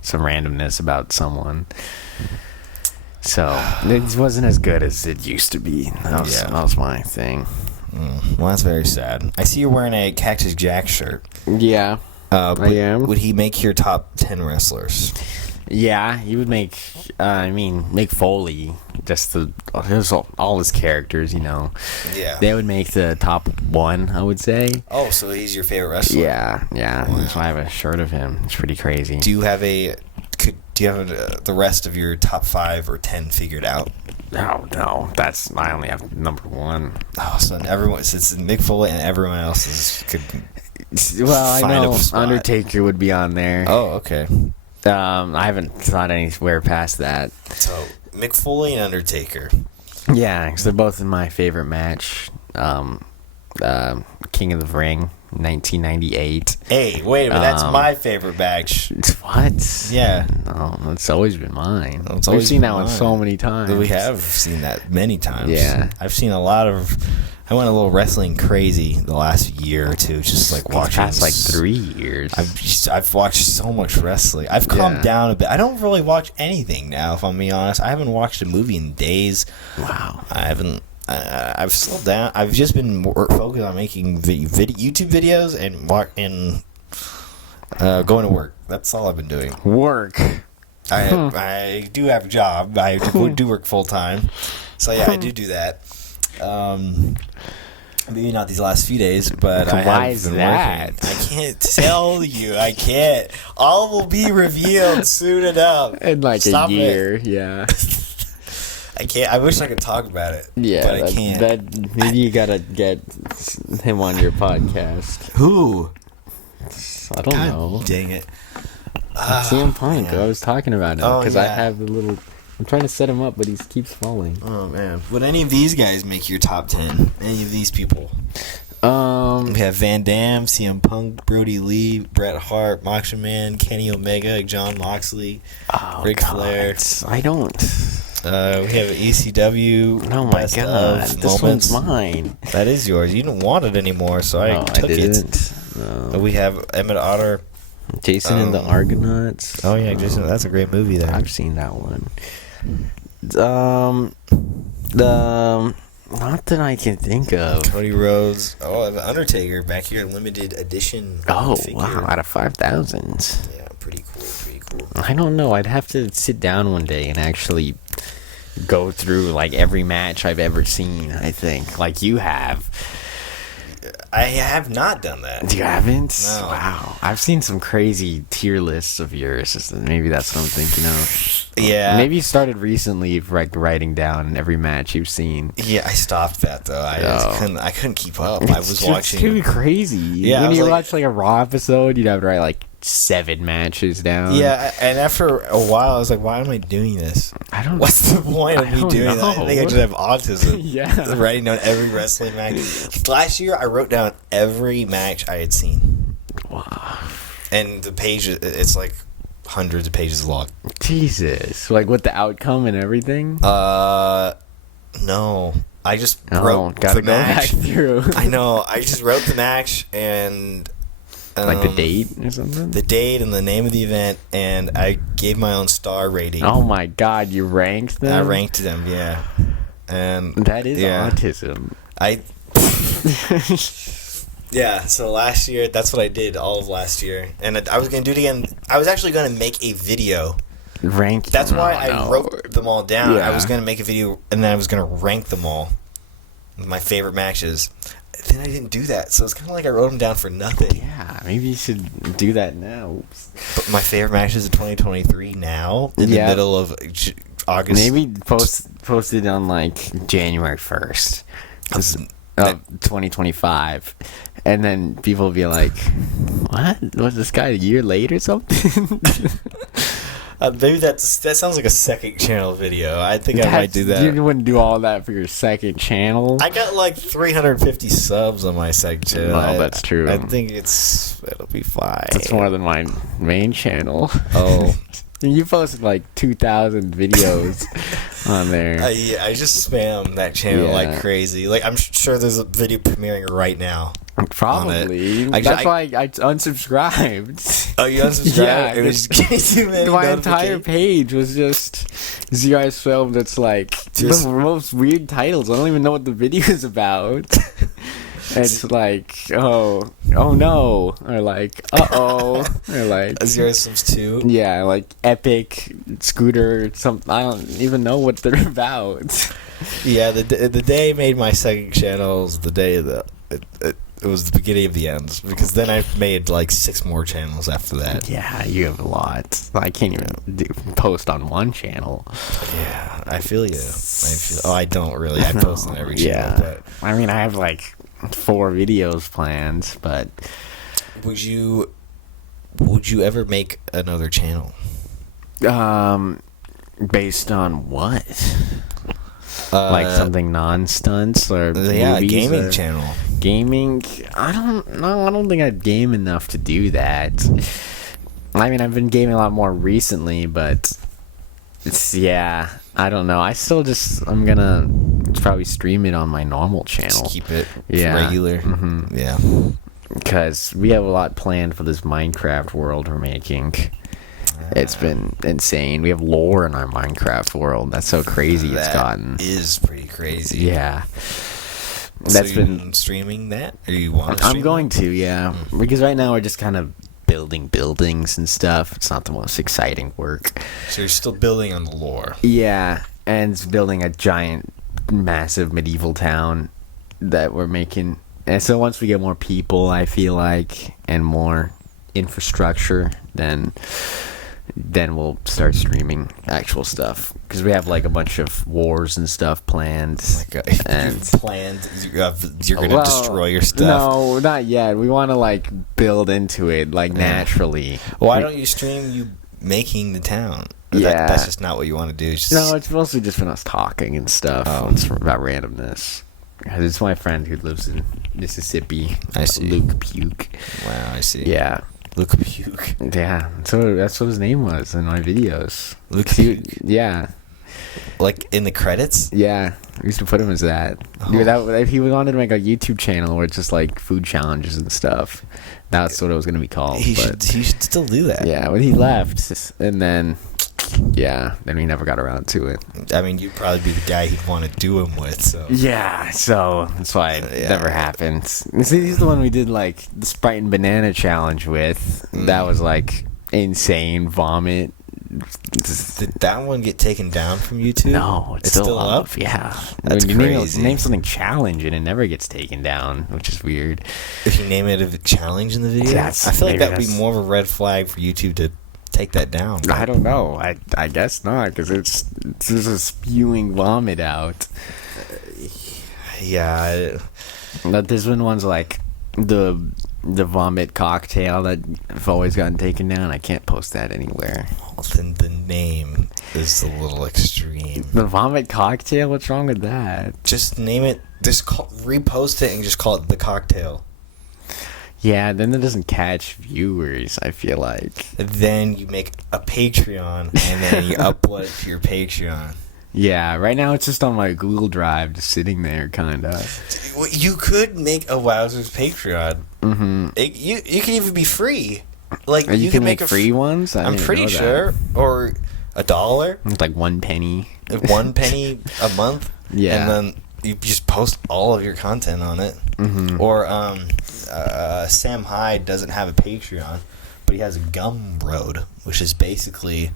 some randomness about someone. So it wasn't as good as it used to be. That was my thing. Well, that's very sad. I see you're wearing a Cactus Jack shirt. Yeah, I am. Would he make your top 10 wrestlers? Yeah, he would make. Mick Foley, just all his characters. Yeah. They would make the top one, I would say. Oh, so he's your favorite wrestler? Yeah. Wow. That's why I have a shirt of him. It's pretty crazy. Do you have the rest of your top 5 or 10 figured out? No. I only have number 1. Oh, so since Mick Foley and everyone else could. Well, I find know a spot. Undertaker would be on there. Oh, okay. I haven't thought anywhere past that. So Mick Foley and Undertaker. Yeah, because they're both in my favorite match. King of the Ring, 1998. Hey, wait a minute. That's my favorite match. What? Yeah. No, that's always been mine. It's We've always seen been that one mine. so many times. We have seen that many times. Yeah. I've seen a lot of. I went a little wrestling crazy the last year or two, just like watching. Past like 3 years. I've watched so much wrestling. I've calmed down a bit. I don't really watch anything now, if I'm being honest. I haven't watched a movie in days. Wow. I haven't. I've slowed down. I've just been more focused on making YouTube videos and going to work. That's all I've been doing. Work. I do have a job. I do work full time. So yeah, I do that. Maybe not these last few days, but I Why have is been that? working. I can't tell you. I can't. All will be revealed soon enough. In like Stop a year, it. yeah. I can't. I wish I could talk about it. Yeah, but I can't. Maybe you gotta get him on your podcast. Who? I don't God know. dang it. CM Punk. man. I was talking about him Oh, because I yeah. have the little. I'm trying to set him up, but he keeps falling. Oh man. Would any of these guys make your top 10? Any of these people? We have Van Damme, CM Punk, Brody Lee, Bret Hart, Macho Man, Kenny Omega, John Moxley, Ric Flair. I don't. We have ECW. Oh my Best god, of this moments. one's mine. That is yours. You didn't want it anymore, so I No, took I it. didn't. No. We have Emmett Otter. Jason and the Argonauts. Oh yeah, Jason. That's a great movie there. I've seen that one. Not that I can think of. Cody Rhodes. Oh, the Undertaker back here, limited edition. Oh figure. wow! Out of 5,000. Yeah, pretty cool. Pretty cool. I don't know. I'd have to sit down one day and actually go through like every match I've ever seen. I think, like you have. I have not done that. You haven't? No. Wow. I've seen some crazy tier lists of yours. Maybe that's what I'm thinking of. Yeah. Maybe you started recently writing down every match you've seen. Yeah, I stopped that though. I couldn't keep up. I was It's watching. too crazy. Yeah, I when was you like- watch like a Raw episode, you'd have to write like 7 matches down. Yeah, and after a while, I was like, "Why am I doing this? I don't. What's the point of I me don't doing that? I know. think I just have autism." Yeah. Writing down every wrestling match. Last year, I wrote down every match I had seen, Wow. and the page it's like hundreds of pages long. Jesus. Like with the outcome and everything. No, I just Oh, wrote gotta the go back match. through. I know. I just wrote the match and Like the date or something. the date and the name of the event, and I gave my own star rating. Oh my God! You ranked them. I ranked them, yeah. And That is yeah. autism. Yeah, so last year, that's what I did all of last year. And I was going to do it again. I was actually going to make a video. Rank. That's why Oh, I no. wrote them all down. Yeah. I was going to make a video, and then I was going to rank them all. My favorite matches. Then I didn't do that, so it's kind of like I wrote them down for nothing. Yeah, maybe you should do that now. Oops. But my favorite matches of 2023 now, in the Yeah. middle of August. Maybe post it on like January 1st of 2025, and then people will be like, "What? Was this guy a year late or something?" Maybe that sounds like a second channel video. I think I might do that. You wouldn't do all that for your second channel. I got like 350 subs on my second channel. No, that's true. I think it'll be fine. That's more than my main channel. Oh. You posted like 2,000 videos on there. I just spam that channel Yeah. like crazy. Like I'm sure there's a video premiering right now. Probably. on it. That's why I unsubscribed. Oh, you unsubscribed? Yeah, It was just too many my entire notifications. page was just ZRice film. That's like Just- the most weird titles. I don't even know what the video is about. It's like, oh no, or like, uh-oh, or like ZRice 2. yeah, like epic scooter. Some I don't even know what they're about. Yeah, the day I made my second channel was the day that it was the beginning of the end, because then I made like 6 more channels after that. Yeah, you have a lot. I can't even post on one channel. Yeah, I feel you. I don't really. I post on every channel. But I mean, I have like 4 videos planned, but would you ever make another channel? Based on what? Like something non-stunts or yeah, movies gaming or channel. Gaming? I don't think I'd game enough to do that. I mean, I've been gaming a lot more recently, but I don't know. I'm gonna probably stream it on my normal channel. Just keep it regular. Mm-hmm. Yeah. Because we have a lot planned for this Minecraft world we're making. It's been insane. We have lore in our Minecraft world. That's so crazy it's gotten. That is pretty crazy. Yeah. That's been streaming that? Or you want to stream I'm going to, yeah. Because right now we're just kind of building buildings and stuff. It's not the most exciting work. So you're still building on the lore. Yeah, and it's building a giant, massive medieval town that we're making. And so once we get more people, I feel like, and more infrastructure, then we'll start streaming actual stuff, because we have like a bunch of wars and stuff planned. You're gonna destroy your stuff. No, not yet. We want to like build into it like naturally. Why don't you stream you making the town? Yeah, that's just not what you want to do. No, it's mostly just been us talking and stuff. It's about randomness. It's my friend who lives in Mississippi. I see. Luke Puke. Wow, I see. Yeah. Luke Puke. Yeah, so that's what his name was in my videos. Luke Puke. Yeah. Like in the credits? Yeah, we used to put him as that. Oh. If he wanted to make a YouTube channel where it's just like food challenges and stuff, that's what it was going to be called. He should still do that. Yeah, when he left, and then we never got around to it. I mean, you'd probably be the guy he'd want to do him with. So yeah, so that's why it never happened. See, he's the one we did like the Sprite and Banana challenge with. That was like insane vomit. Did that one get taken down from YouTube? No, it's still up. Yeah, that's crazy. Name something challenge and it never gets taken down, which is weird. If you name it a challenge in the video, I feel like that would be more of a red flag for YouTube to take that down. I don't know. I guess not, because it's just a spewing vomit out. Yeah. But there's been ones like the vomit cocktail that have always gotten taken down. I can't post that anywhere. Then the name is a little extreme. The vomit cocktail? What's wrong with that? Just name it. Just repost it and just call it the cocktail. Yeah, then it doesn't catch viewers, I feel like. And then you make a Patreon and then you upload it to your Patreon. Yeah, right now it's just on my Google Drive, just sitting there, kind of. You could make a Wowzers Patreon. Mm-hmm. You can even be free. Like you can make free ones? I'm pretty sure. Or $1. It's like 1 penny. 1 penny a month. Yeah. And then you just post all of your content on it. Mm-hmm. Or Sam Hyde doesn't have a Patreon, but he has a Gumroad, which is basically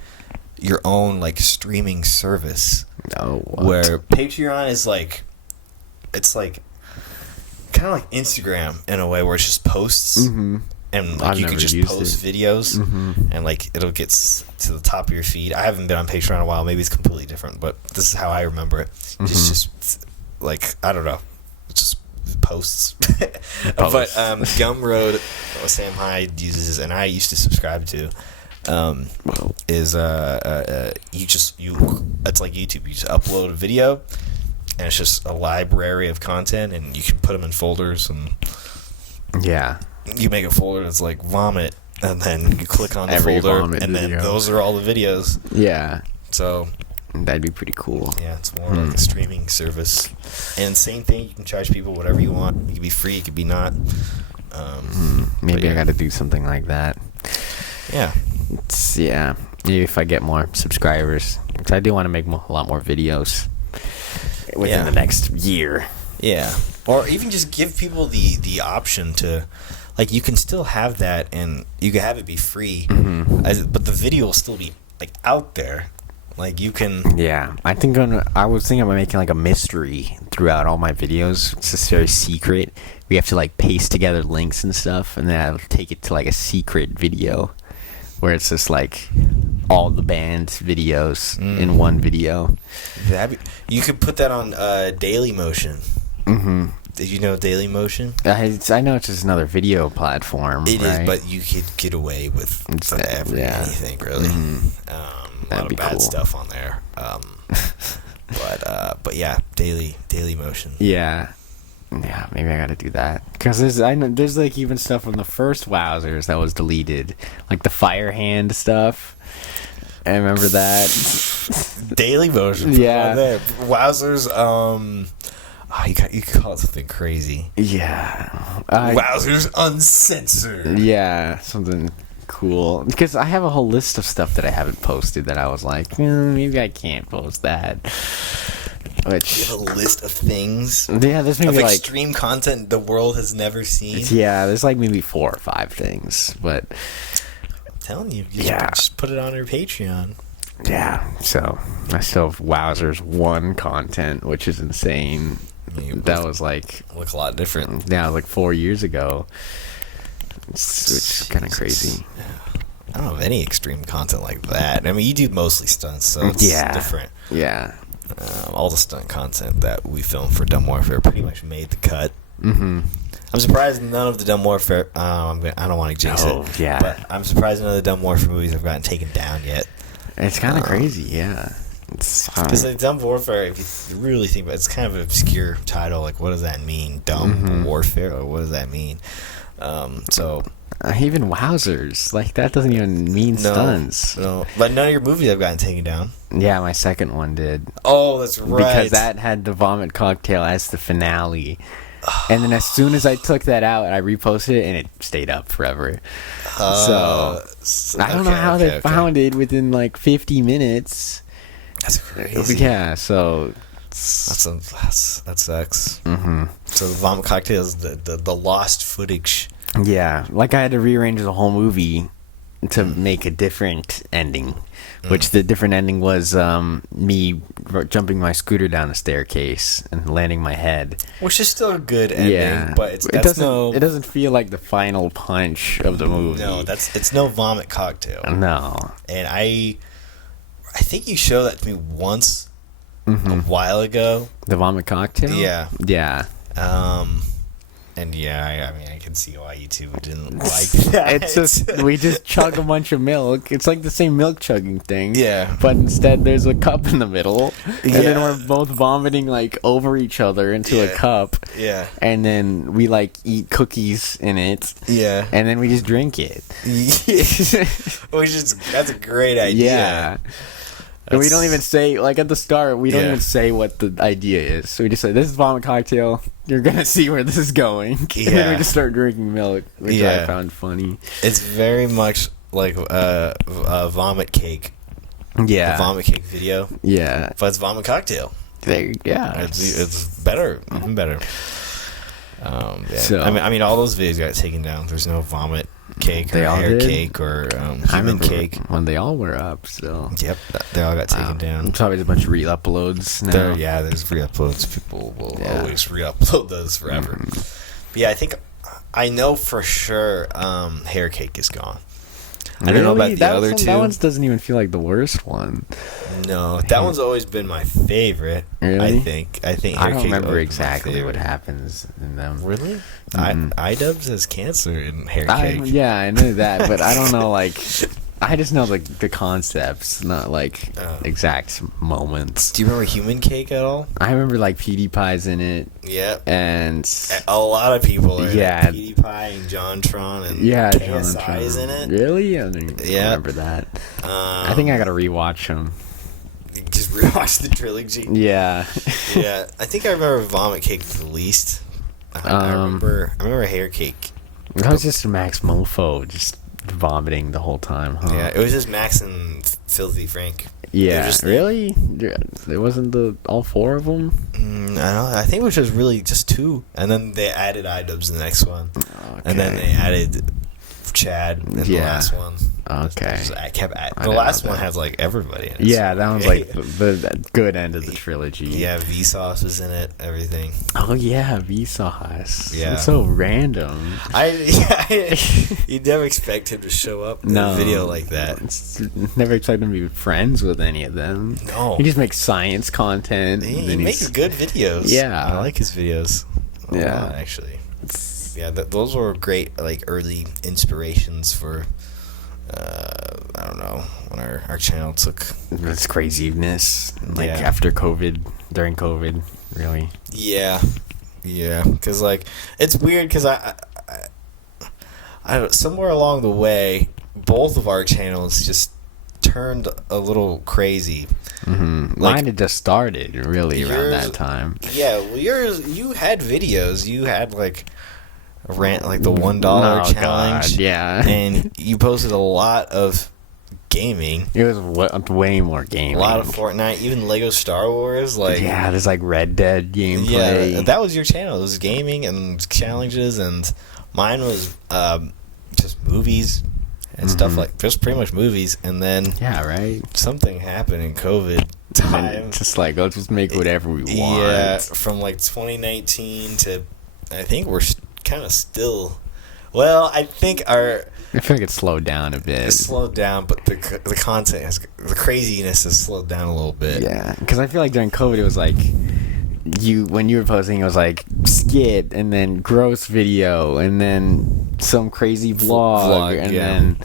your own like streaming service. Oh, what? Where Patreon is like, it's like kind of like Instagram in a way, where it's just posts. Mm-hmm. And like, you can just post videos, and like it'll get to the top of your feed. I haven't been on Patreon in a while. Maybe it's completely different, but this is how I remember it. It's just like, I don't know, it's just posts. But Gumroad, what Sam Hyde uses, and I used to subscribe to, is it's like YouTube. You just upload a video, and it's just a library of content, and you can put them in folders, and you make a folder that's like vomit, and then you click on the folder, and then those are all the videos. Yeah. So that'd be pretty cool. Yeah, it's more like a streaming service. And same thing, you can charge people whatever you want. It could be free, it could be not. Maybe I got to do something like that. Yeah. Maybe if I get more subscribers. Because I do want to make a lot more videos within the next year. Yeah, or even just give people the option to, like, you can still have that, and you can have it be free, but the video will still be like out there. Like, you can. Yeah, I was thinking about making like a mystery throughout all my videos. It's just very secret. We have to like paste together links and stuff, and then I'll take it to like a secret video, where it's just like all the band's videos in one video. You could put that on Daily Motion. Mm-hmm. Did you know Daily Motion? I know it's just another video platform. It is, but you could get away with anything, really. A lot of bad stuff on there. But yeah, Daily Motion. Yeah, maybe I gotta do that, because there's like even stuff from the first Wowzers that was deleted, like the fire hand stuff. I remember that. Daily Motion. Yeah. There. Wowzers. You could call it something crazy. Yeah. Wowzers Uncensored. Yeah, something cool. Because I have a whole list of stuff that I haven't posted that I was like, maybe I can't post that. Which, you have a list of things? Yeah, there's maybe like extreme content the world has never seen. Yeah, there's like maybe 4 or 5 things, but I'm telling you, just put it on your Patreon. Yeah, so I still have Wowzers 1 content, which is insane. That was like look a lot different. Yeah, like 4 years ago. Which is kind of crazy. I don't have any extreme content like that. I mean, you do mostly stunts, so it's different. Yeah. All the stunt content that we filmed for Dumb Warfare pretty much made the cut. Mm-hmm. I'm surprised none of the Dumb Warfare. I don't want to jinx it. Yeah. But I'm surprised none of the Dumb Warfare movies have gotten taken down yet. It's kind of crazy, yeah. Because like Dumb Warfare, if you really think about it, it's kind of an obscure title. Like, what does that mean? Dumb Warfare? Or what does that mean? So even Wowzers, like, that doesn't even mean stunts. No, but none of your movies have gotten taken down. Yeah, my second one did. Oh, that's right. Because that had the vomit cocktail as the finale. And then as soon as I took that out, I reposted it, and it stayed up forever. So I don't know how they found it within like 50 minutes. That's crazy. Yeah, so that sucks. Mm-hmm. So the vomit cocktail is the lost footage. Yeah, like I had to rearrange the whole movie to make a different ending, which the different ending was me jumping my scooter down a staircase and landing my head, which is still a good ending, but it doesn't feel like the final punch of the movie. No, it's no vomit cocktail. No, and I think you showed that to me once a while ago. The vomit cocktail. Yeah. And I mean, I can see why you two didn't like that. It's just, we just chug a bunch of milk. It's like the same milk chugging thing. Yeah. But instead, there's a cup in the middle. And then we're both vomiting, like, over each other into a cup. Yeah. And then we, like, eat cookies in it. Yeah. And then we just drink it. That's a great idea. Yeah. And we don't even say, like, at the start, we don't even say what the idea is. So we just say, this is vomit cocktail. You're going to see where this is going. And then we just start drinking milk, which I found funny. It's very much like a vomit cake. Yeah. A vomit cake video. Yeah. But it's vomit cocktail. It's better. Even better. So, I mean, all those videos got taken down. There's no vomit cake or hair cake or human cake. When they all were up, so. Yep, they all got taken down. There's always a bunch of re-uploads now. There's re-uploads. People will always re-upload those forever. But I know for sure hair cake is gone. I don't know about the other two. That one doesn't even feel like the worst one. No, that one's always been my favorite. Really? I think hair cake. I don't remember exactly what happens in them. Really? iDubbbz has cancer in hair cake. I know that, but I don't know, like, I just know, like, the concepts, not, like, exact moments. Do you remember human cake at all? I remember, like, PewDiePie's in it. Yeah. And a lot of people are in it. PewDiePie and JonTron and KSI is in it. Really? I don't remember that. I think I gotta rewatch them. Just rewatch the trilogy. Yeah. Yeah. I think I remember Vomit Cake the least. I remember Hair Cake. That was just a Max Mofo, just vomiting the whole time, huh? Yeah, it was just Max and Filthy Frank. Yeah, really? It wasn't all four of them? I don't know. I think it was just really just two. And then they added iDubbbz in the next one. Okay. And then they added Chad in the last one. Okay. The last one has like everybody in it. Yeah, that one's like the good end of the trilogy. Yeah, Vsauce was in it, everything. Oh yeah, Vsauce. Yeah. It's so random. You never expect him to show up in a video like that. Never expect him to be friends with any of them. No. He just makes science content. He makes good videos. Yeah. I like his videos a lot, actually. Yeah, those were great, like, early inspirations for, I don't know, when our channel took... This craziness, like, Yeah. after COVID, during COVID, really. Yeah, because, like, it's weird, because I don't, somewhere along the way, both of our channels just turned a little crazy. Mm-hmm. Like, mine had just started, really, around that time. Yeah, well, you had videos. You had, like... rant like the $1 challenge. God, yeah. And you posted a lot of gaming. It was way more gaming. A lot of Fortnite, even Lego Star Wars. Like, yeah, there's like Red Dead gameplay. Yeah, that was your channel. It was gaming and challenges, and mine was just movies and stuff like just pretty much movies. And then something happened in COVID time. Just like, let's just make whatever we want. Yeah, from like 2019 to I think we're kind of still. Well, I think I feel like it slowed down a bit. It's slowed down, but the content the craziness has slowed down a little bit. Yeah, because I feel like during COVID it was like when you were posting, it was like skit and then gross video and then some crazy vlog and then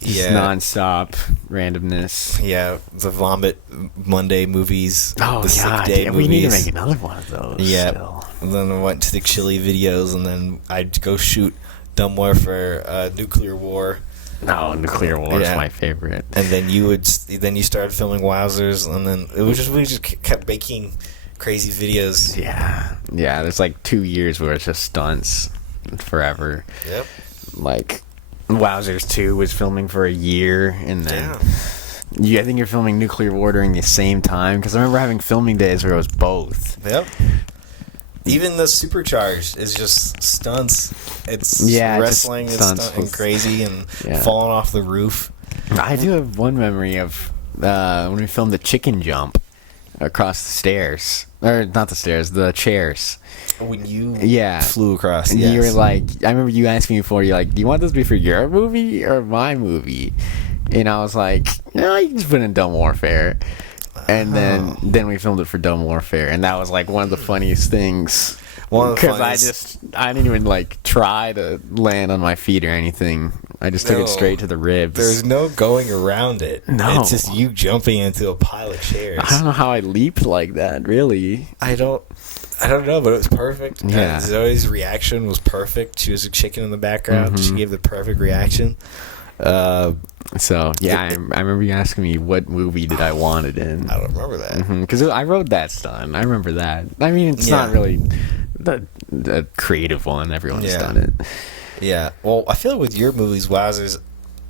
just nonstop randomness. Yeah, the Vomit Monday movies. Oh, the God. Sick Day movies. We need to make another one of those. Yeah. Still. And then I went to the chili videos, and then I'd go shoot Dumb Warfare, Nuclear War. No, Nuclear War is my favorite. And then you started filming Wowzers, and then we just kept making crazy videos. Yeah. Yeah, there's like 2 years where it's just stunts forever. Yep. Like, Wowzers 2 was filming for a year, and then I think you're filming Nuclear War during the same time, because I remember having filming days where it was both. Yep. Even the Supercharged is just stunts. It's wrestling and crazy and falling off the roof. I do have one memory of when we filmed the chicken jump across the stairs. Or not the stairs, the chairs. When you flew across, and you were like, I remember you asking me before, you're like, do you want this to be for your movie or my movie? And I was like, no, you can just put in Dumb Warfare. And then we filmed it for Dumb Warfare, and that was like one of the funniest things. Because I didn't even like try to land on my feet or anything. I just took it straight to the ribs. There's no going around it. No, it's just you jumping into a pile of chairs. I don't know how I leaped like that. Really, I don't know, but it was perfect. Yeah, Zoe's reaction was perfect. She was a chicken in the background. Mm-hmm. She gave the perfect reaction. So yeah, I remember you asking me what movie did I want it in. I don't remember that because I wrote that stunt. I remember that. I mean, it's not really the creative one. Everyone has done it. Yeah. Well, I feel like with your movies, Wowzers,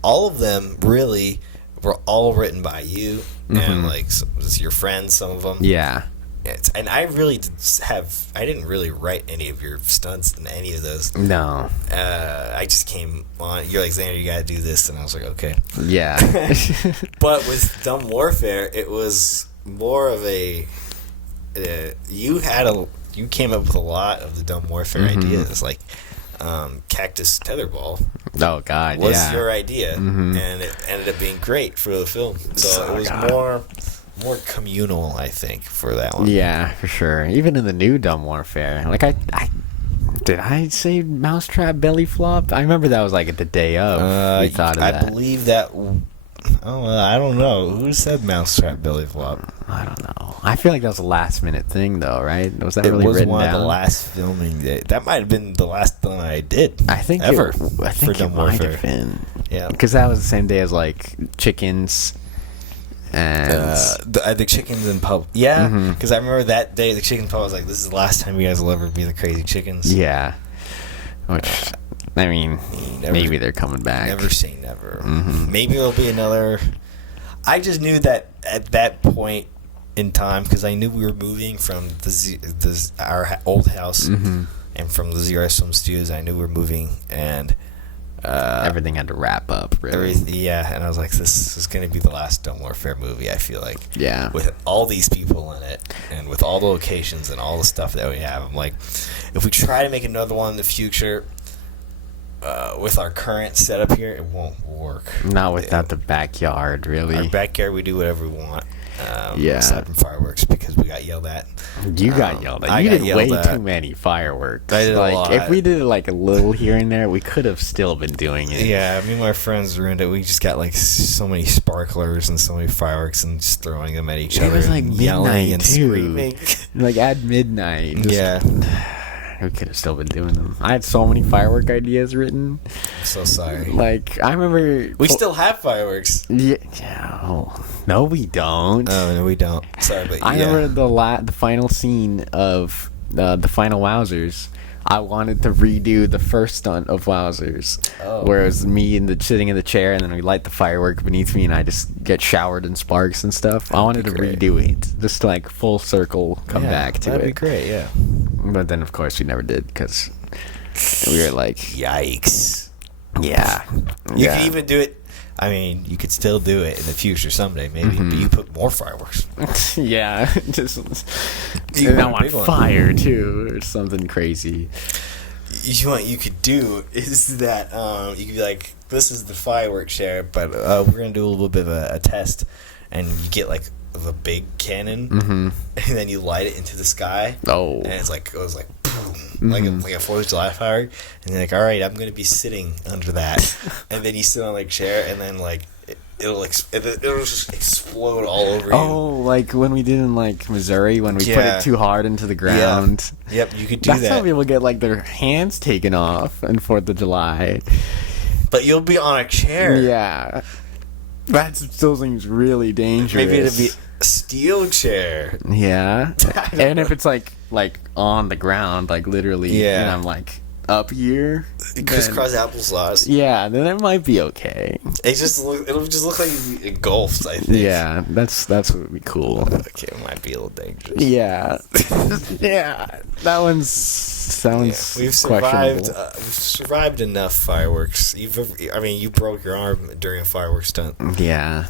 all of them really were all written by you and like your friends. Some of them. Yeah. And I really I didn't really write any of your stunts in any of those. No. I just came on. You're like, Zander, you gotta do this, and I was like, okay. Yeah. But with Dumb Warfare, it was more of a. You came up with a lot of the Dumb Warfare ideas, like Cactus Tetherball. Oh God, was your idea, and it ended up being great for the film. So it was more communal, I think, for that one. Yeah, for sure. Even in the new Dumb Warfare, like did I say Mousetrap belly flop? I remember that was like at the day of. We thought of that. I believe that. Oh, I don't know. Who said Mousetrap belly flop? I don't know. I feel like that was a last minute thing, though, right? Was that really written down? It was one of the last filming days. That might have been the last thing I did. I think ever. I think it might have been. Yeah, because that was the same day as like Chickens. And the chickens in pub, because I remember that day the chicken pub. I was like, "This is the last time you guys will ever be the crazy chickens." Yeah, which I mean, maybe they're coming back. Never say never. Maybe there'll be another. I just knew that at that point in time, because I knew we were moving from our old house and from the ZRice Film Studios. I knew we were moving, and everything had to wrap up. Really. And I was like, this is going to be the last Dumb Warfare movie. I feel like, with all these people in it, and with all the locations and all the stuff that we have, I'm like, if we try to make another one in the future, with our current setup here, it won't work. Not without the backyard, really. Our backyard, we do whatever we want. Aside from fireworks, because we got yelled at. You got yelled at. You did way too many fireworks. I did a lot. If we did like a little here and there, we could have still been doing it. Yeah, me and my friends ruined it. We just got like so many sparklers and so many fireworks and just throwing them at each other. It was like midnight and too. Screaming. Like at midnight. Yeah. We could have still been doing them. I had so many firework ideas written. I'm so sorry. Like, I remember... We still have fireworks. Yeah. Oh, no, we don't. Oh, no, we don't. Sorry, but I remember the final scene of the final Wowzers. I wanted to redo the first stunt of Wowzers, where it was me sitting in the chair, and then we light the firework beneath me, and I just get showered in sparks and stuff. I wanted to redo it, just like full circle, come back to it. That'd be great, yeah. But then, of course, we never did, because we were like, yikes. Yeah. You could even do it. I mean, you could still do it in the future someday, maybe, but you put more fireworks. Yeah, just now on fire too, or something crazy. What you could do is that you could be like, "This is the fireworks share, but we're gonna do a little bit of a test," and you get like a big cannon, and then you light it into the sky. And it goes like boom, like a 4th of July firework, and you're like, all right, I'm gonna be sitting under that, and then you sit on like chair, and then like it'll just explode all over you. Oh, like when we did in like Missouri when we put it too hard into the ground. Yeah. Yep, you could do that. That's how people get like their hands taken off on 4th of July. But you'll be on a chair. Yeah. That still seems really dangerous. Maybe it'd be a steel chair. Yeah. And if it's like on the ground, like literally, and I'm like up here, crisscross applesauce. Yeah, then it might be okay. It'll just look like you'd be engulfed, I think. Yeah, that's what would be cool. Okay, it might be a little dangerous. Yeah. Yeah. That sounds we've survived. We've survived enough fireworks. You broke your arm during a fireworks stunt. Yeah.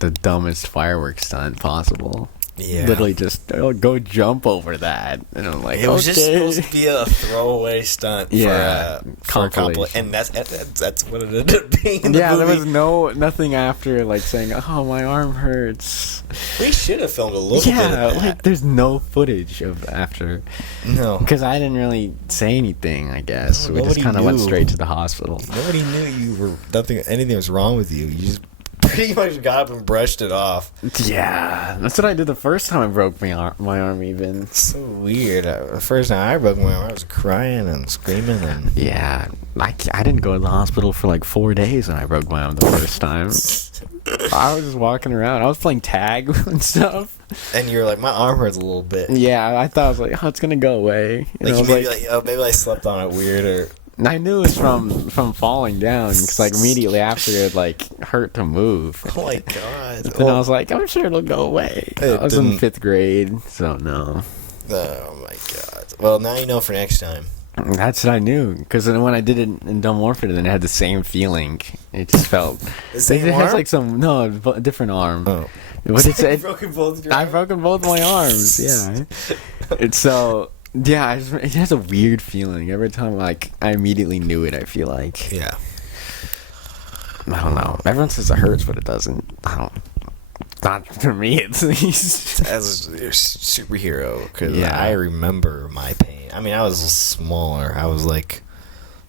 The dumbest fireworks stunt possible. Yeah. Literally just go jump over that. And I'm like, it was just supposed to be a throwaway stunt for a couple. And that's what it ended up being in the movie. There was nothing after like saying, oh, my arm hurts. We should have filmed a little bit of that. Like there's no footage of after. No. Because I didn't really say anything, I guess. We just kind of went straight to the hospital. Nobody knew anything was wrong with you. You just pretty much got up and brushed it off. Yeah, that's what I did the first time I broke my arm even. It's so weird. The first time I broke my arm, I was crying and screaming. Yeah, I didn't go to the hospital for like 4 days when I broke my arm the first time. I was just walking around. I was playing tag and stuff. And you're like, my arm hurts a little bit. Yeah, I thought, I was like, oh, it's going to go away. And maybe I slept on it weird or... I knew it was from falling down because like immediately after it like hurt to move. Oh my god! And I was like, I'm sure it'll go away. I was in 5th grade, so no. Oh my god! Well, now you know for next time. That's what I knew because when I did it in Dumb Warfare, then it had the same feeling. It just felt. The same arm? Has like a different arm. Oh. What it said? Broken both your arms? I've broken both my arms. Yeah. It's so. Yeah, it has a weird feeling every time. Like I immediately knew it. I feel like. Yeah. I don't know. Everyone says it hurts, but it doesn't. Not for me, at least. As a superhero, because I remember my pain. I mean, I was smaller. I was like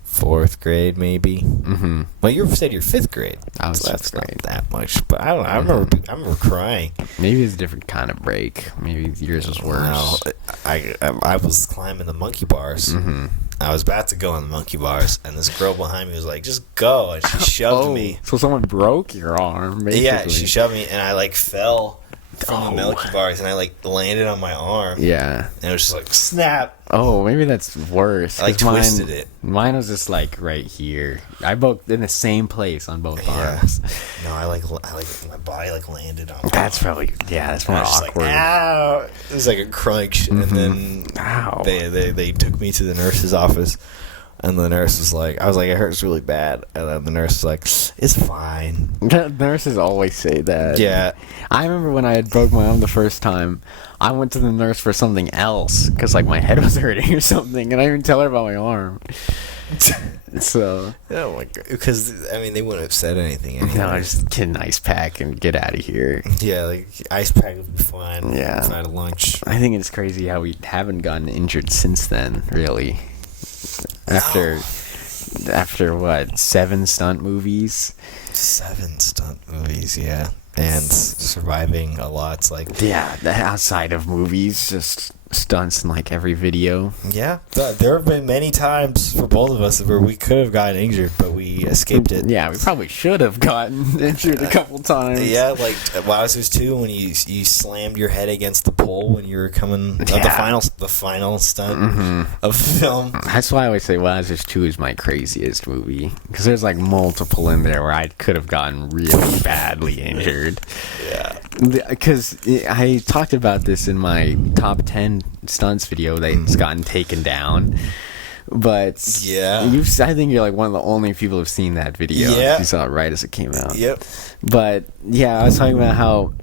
4th grade, maybe. Mm-hmm. Well, you said you're 5th grade. I was so that's 5th grade. Not that much, but I don't know. I remember crying. Maybe it's a different kind of break. Maybe yours was worse. No, I was climbing the monkey bars. Mm-hmm. I was about to go on the monkey bars, and this girl behind me was like, "Just go!" And she shoved me. So someone broke your arm, basically. Yeah, she shoved me, and I like fell from the Milky Bars, and I like landed on my arm. Yeah. And it was just like snap. Oh, maybe that's worse. I like 'cause twisted it. Mine was just like right here. I both in the same place on both arms. No, I like my body like landed on. That's probably that's more I was just awkward. like, ow! It was like a crunch, and then Ow. they took me to the nurse's office, and the nurse was like, I was like, it hurts really bad, and then the nurse was like, it's fine. The nurses always say that. Yeah. I remember when I had broke my arm the first time, I went to the nurse for something else because like my head was hurting or something, and I didn't tell her about my arm. So Oh my god! Because I mean, they wouldn't have said anything. Anyway. no, I just get an ice pack and get out of here. Yeah, like ice pack would be fine. Yeah. Inside of lunch. I think it's crazy how we haven't gotten injured since then. Really, after what 7 stunt movies? 7 stunt movies, yeah, and surviving a lot. Like Yeah, outside of movies, just stunts in like every video. yeah, there have been many times for both of us where we could have gotten injured, but we escaped it. Yeah, we probably should have gotten injured a couple times. Yeah, like Wowzers 2 when you slammed your head against the pole when you were coming. Yeah. The final stunt of the film. That's why I always say Wowzers 2 is my craziest movie. Because there's like multiple in there where I could have gotten really badly injured. Yeah. Because I talked about this in my top 10 stunts video that's gotten taken down. But Yeah. I think you're like one of the only people who've seen that video. Yeah. You saw it right as it came out. Yep. But yeah, I was talking about how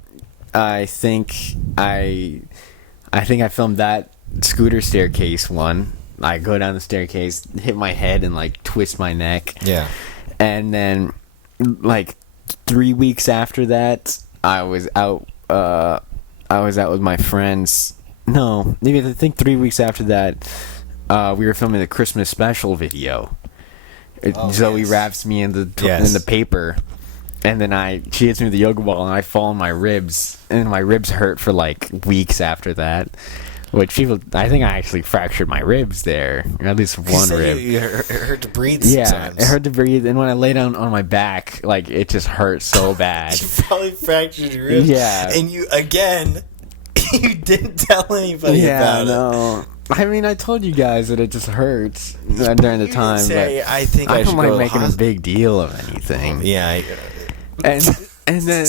I think I filmed that scooter staircase one. I go down the staircase, hit my head, and like twist my neck. Yeah. And then, like 3 weeks after that, I was out. I was out with my friends. No, maybe I think 3 weeks after that, we were filming the Christmas special video. Zoe yes. wraps me in the Yes. paper, and then she hits me with the yoga ball, and I fall on my ribs, and my ribs hurt for like weeks after that. Which I think I actually fractured my ribs there, or at least one rib. It hurt to breathe. Yeah, sometimes. it hurt to breathe, and when I lay down on my back, like it just hurt so bad. You probably fractured your ribs. Yeah. And you didn't tell anybody about it. No. I mean, I told you guys that it just hurts during the You time, didn't say, but I think I I don't should go like to the making a hospital. big deal of anything. Yeah. And then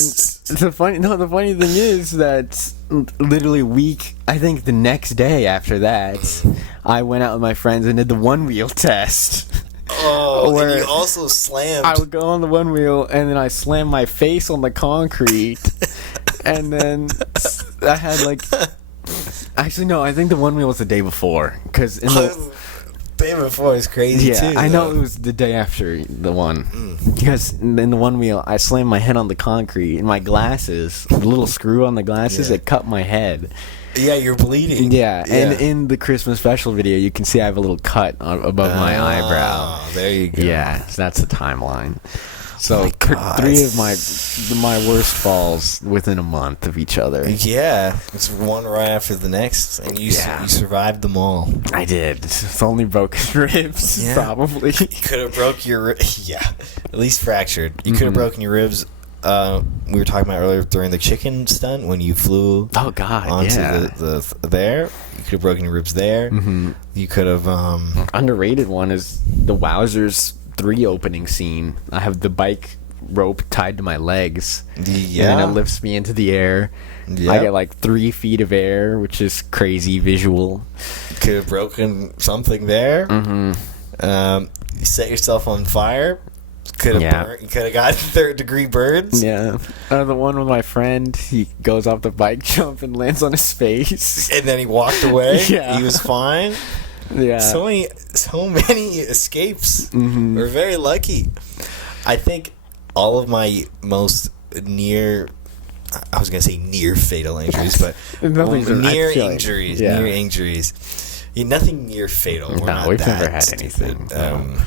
the funny thing is that literally I think the next day after that, I went out with my friends and did the one wheel test. Oh, Where and you also slammed. I would go on the one wheel and then I slammed my face on the concrete, and then I had like. Actually, no. I think the one wheel was the day before, because in the day before is crazy yeah, too. I know though. it was the day after the one, because in the one wheel I slammed my head on the concrete, and my glasses, the little screw on the glasses, Yeah. it cut my head. Yeah, you're bleeding. Yeah, and in the Christmas special video, you can see I have a little cut above my eyebrow. There you go. Yeah, so that's the timeline. So God. 3 of my worst falls within a month of each other. Yeah, it's one right after the next, and you survived them all. I did. It's only broken ribs, Yeah. probably. You could have broke your at least fractured. You could have broken your ribs. We were talking about earlier during the chicken stunt when you flew. Oh God! Onto Yeah. the there. You could have broken your ribs there. Mm-hmm. You could have. Underrated one is the Wowzers 3 opening scene. I have the bike rope tied to my legs. Yeah. And then it lifts me into the air. Yeah. I get like 3 feet of air, which is crazy visual. Could have broken something there. Mm-hmm. You set yourself on fire. Could have burnt. You could have gotten 3rd-degree burns. Yeah. The one with my friend, he goes off the bike jump and lands on his face. And then he walked away. Yeah. He was fine. Yeah. So many escapes. Mm-hmm. We're very lucky. I think all of my most near fatal injuries, but Nothing's- I near feel like- injuries. yeah. Near injuries. Yeah, nothing near fatal. We're No, not we've that never had stupid. anything.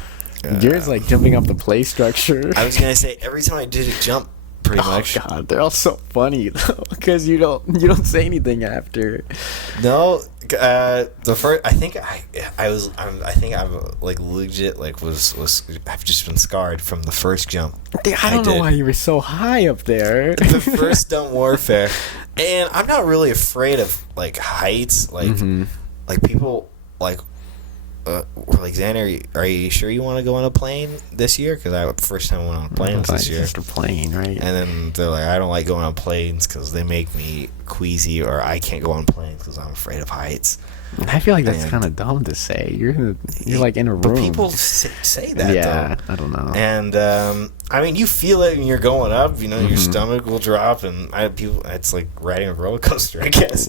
Yours like jumping up the play structure. I was gonna say every time I did a jump, pretty much. Oh God, they're all so funny though, because you don't say anything after. No, the first I think I'm like legit like was I've just been scarred from the first jump. I don't know why you were so high up there. The first stunt warfare. And I'm not really afraid of like heights. Like like people like. We're like, Xander, are you sure you want to go on a plane this year? Because first time I went on a plane was this year. Just a plane, right? And then they're like, I don't like going on planes because they make me queasy, or I can't go on planes because I'm afraid of heights. I feel like that's kind of dumb to say. You're like in a room. But people say that, yeah, though. I don't know. And I mean, you feel it when you're going up. You know, your stomach will drop, and it's like riding a roller coaster, I guess.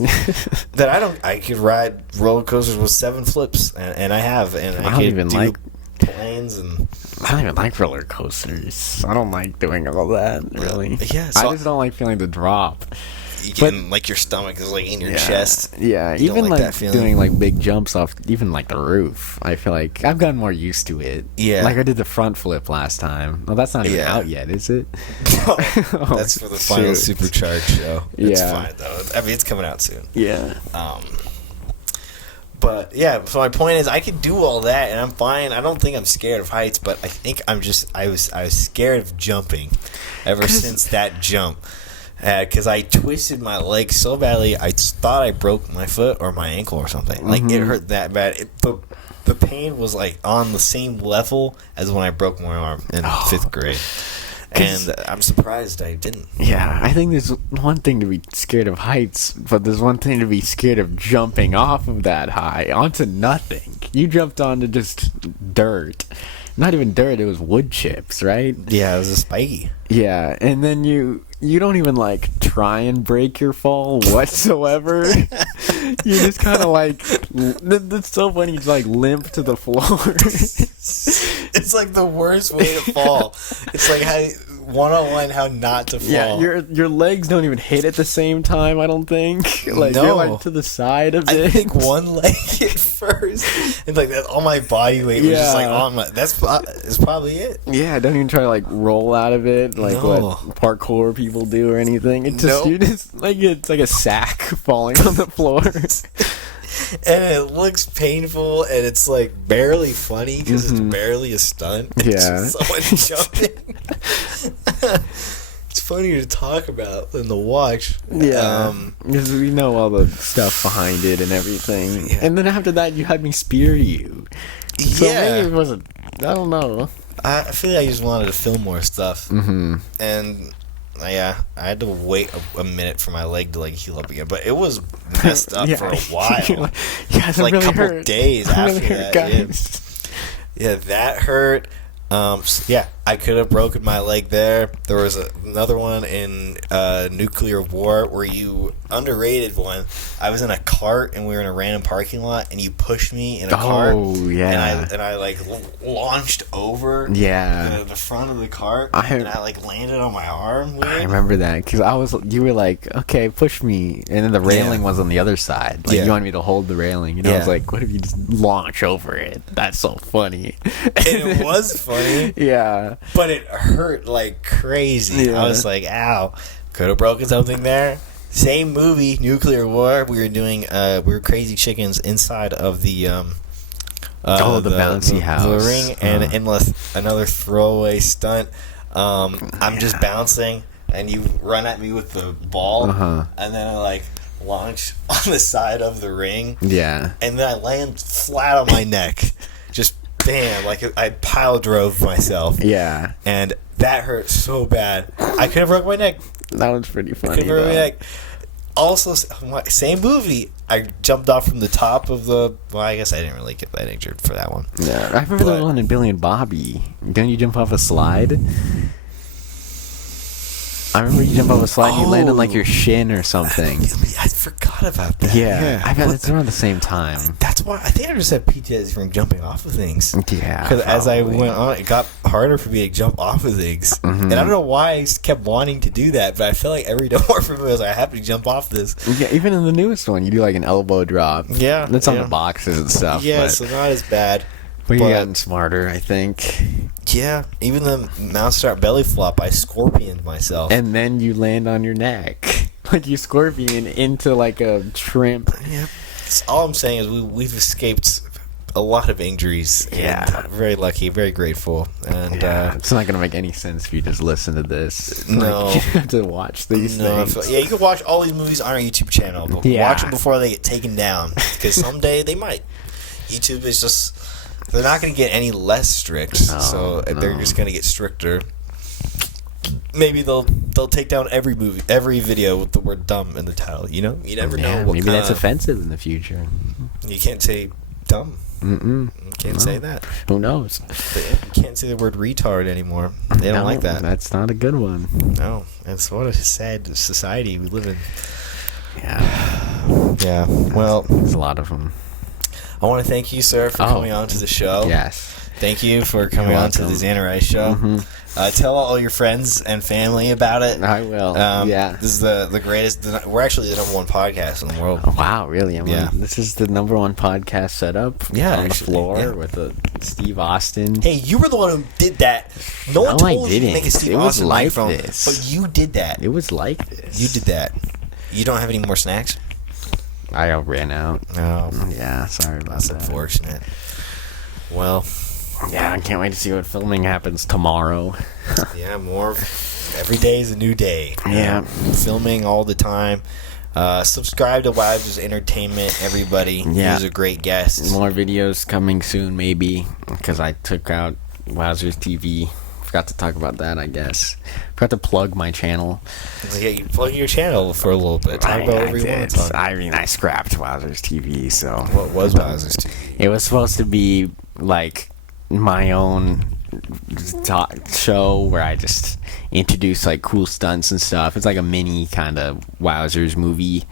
I could ride roller coasters with 7 flips, and I have, and I don't could even do like planes and. I don't even like roller coasters. I don't like doing all that, really. Yeah, I just don't like feeling the drop. You can, like, your stomach is like in your chest. Yeah, you even like like that doing like big jumps off, even like the roof. I feel like I've gotten more used to it. Yeah, like I did the front flip last time. Well, that's not even out yet, is it? That's for the final Supercharged show. It's fine though. I mean, it's coming out soon. Yeah. But yeah, so my point is, I could do all that, and I'm fine. I don't think I'm scared of heights, but I think I was scared of jumping ever since that jump. Because I twisted my leg so badly, I thought I broke my foot or my ankle or something. Like, it hurt that bad. The pain was, like, on the same level as when I broke my arm in 5th grade. And I'm surprised I didn't. Yeah, I think there's one thing to be scared of heights, but there's one thing to be scared of jumping off of that high onto nothing. You jumped onto just dirt. Not even dirt, it was wood chips, right? Yeah, it was a spiky. Yeah, and then you don't even like try and break your fall whatsoever. You just kind of like, that's so funny, you just like limp to the floor. It's like the worst way to fall. It's like how 101 how not to fall. Yeah, your legs don't even hit at the same time, I don't think. Like, no. you're like to the side of it. I think one leg hit first, and like that, all my body weight was just like on my. That's probably it. Yeah, don't even try to like roll out of it, like what parkour people do or anything. It just you just like it's like a sack falling on the floor. And it looks painful, and it's like barely funny because it's barely a stunt. It's just someone jumping. It's funny to talk about than to watch. Yeah, because we know all the stuff behind it and everything. Yeah. And then after that, you had me spear you. So maybe it wasn't. I don't know. I feel like I just wanted to film more stuff, and. Yeah, I had to wait a minute for my leg to like heal up again, but it was messed up for a while. Yeah, like really a couple hurt. days after really that. Guys. Yeah, that hurt. I could have broken my leg there. There was another one in Nuclear War where you underrated one. I was in a cart and we were in a random parking lot, and you pushed me in a cart. Oh yeah. And I like launched over. Yeah. The front of the cart, and I like landed on my arm. Weird. I remember that because you were like, okay, push me, and then the railing was on the other side. Like you wanted me to hold the railing, and I was like, what if you just launch over it? That's so funny. And it was funny. Yeah. But it hurt like crazy. Yeah. I was like, ow. Could have broken something there. Same movie, Nuclear War. We were doing, we were crazy chickens inside of the, the bouncy house. The ring, and endless, another throwaway stunt. I'm just bouncing, and you run at me with the ball, and then I, like, launch on the side of the ring. Yeah. And then I land flat on my neck. Just bam, like I pile drove myself. Yeah. And that hurt so bad. I could have broke my neck. That was pretty funny. Could have broke my neck. Also, same movie. I jumped off from the top of the. Well, I guess I didn't really get that injured for that one. Yeah, I remember the one in Billy and Bobby. Didn't you jump off a slide? I remember you jump off a slide and you land on like your shin or something. I forgot about that. Yeah. I bet it's around the same time. That's why I think I just had PTSD from jumping off of things. Yeah. Because as I went on, it got harder for me to jump off of things. And I don't know why I kept wanting to do that, but I feel like every more for me I was like, I have to jump off this. Yeah, even in the newest one, you do like an elbow drop. Yeah. That's on the boxes and stuff. Yeah, so not as bad. But you've gotten smarter, I think. Yeah, even the mountstart belly flop, I scorpioned myself. And then you land on your neck. Like you scorpion into like a shrimp. Yeah. All I'm saying is we've escaped a lot of injuries. Yeah. And very lucky, very grateful. And It's not gonna make any sense if you just listen to this. No. Like, you have to watch these things. Yeah, you can watch all these movies on our YouTube channel, but watch them before they get taken down, because someday they might. YouTube is just, they're not going to get any less strict, so they're just going to get stricter. Maybe they'll take down every video with the word dumb in the title. You know, you never know. What maybe that's offensive in the future. You can't say dumb. You can't say that. Who knows? You can't say the word retard anymore. They don't like that. That's not a good one. No, it's what a sad society we live in. Yeah. Yeah. Well, there's a lot of them. I want to thank you, sir, for coming on to the show. Yes. Thank you for coming on to the Zander Rice show. Tell all your friends and family about it. I will. This is the greatest. We're actually the #1 podcast in the world. Oh, wow, really? This is the #1 podcast setup on the floor with Steve Austin. Hey, you were the one who did that. No one told you to make a Steve Austin microphone, this. but you did that. It was like this. You did that. You don't have any more snacks? I ran out. Oh. Yeah, sorry about that. That's unfortunate. Well. Yeah, I can't wait to see what filming happens tomorrow. Yeah, more. Every day is a new day. Yeah. Filming all the time. Subscribe to Wowzers Entertainment, everybody. Yeah. He was a great guest. More videos coming soon, maybe, because I took out Wowzers TV. Forgot to talk about that, I guess. Forgot to plug my channel. Yeah, you plug your channel for a little bit. Talk about whatever you want to talk. I mean, I scrapped Wowzers TV, so... What was Wowzers TV? It was supposed to be, like, my own talk show where I just introduce, like, cool stunts and stuff. It's like a mini kind of Wowzers movie.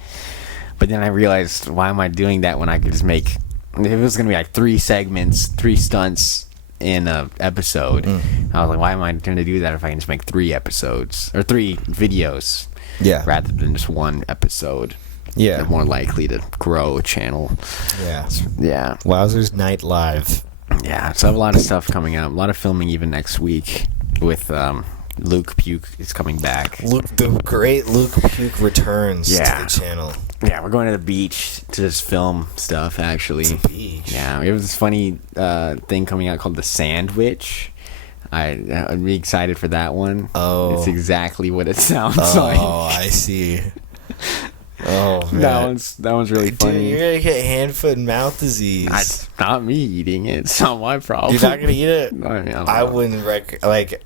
But then I realized, why am I doing that when I could just make... It was going to be, like, 3 segments, 3 stunts in a episode. I was like, why am I going to do that if I can just make 3 episodes or 3 videos rather than just 1 episode? Yeah, they're more likely to grow a channel. Yeah. Wowzers Night Live. Yeah, so I have a lot of stuff coming up, a lot of filming even next week with Luke Puke is coming back. The great Luke Puke returns to the channel. Yeah, we're going to the beach to just film stuff, actually. The beach. Yeah, it was this funny thing coming out called The Sandwich. I'd be excited for that one. Oh. It's exactly what it sounds like. Oh, I see. Oh, man. That one's really funny. Dude, you're going to get hand, foot, and mouth disease. It's not me eating it. It's not my problem. You're not going to eat it? I mean, I wouldn't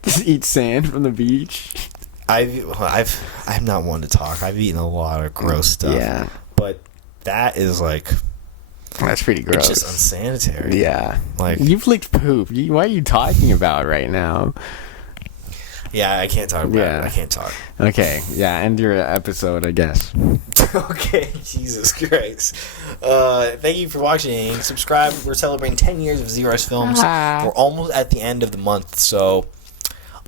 just eat sand from the beach. I'm not one to talk. I've eaten a lot of gross stuff. Yeah. But that is like... That's pretty gross. It's just unsanitary. Yeah. Like, you've licked poop. What are you talking about right now? Yeah, I can't talk about it. I can't talk. Okay. Yeah, end your episode, I guess. Okay, Jesus Christ. Thank you for watching. Subscribe. We're celebrating 10 years of ZRice Films. We're almost at the end of the month, so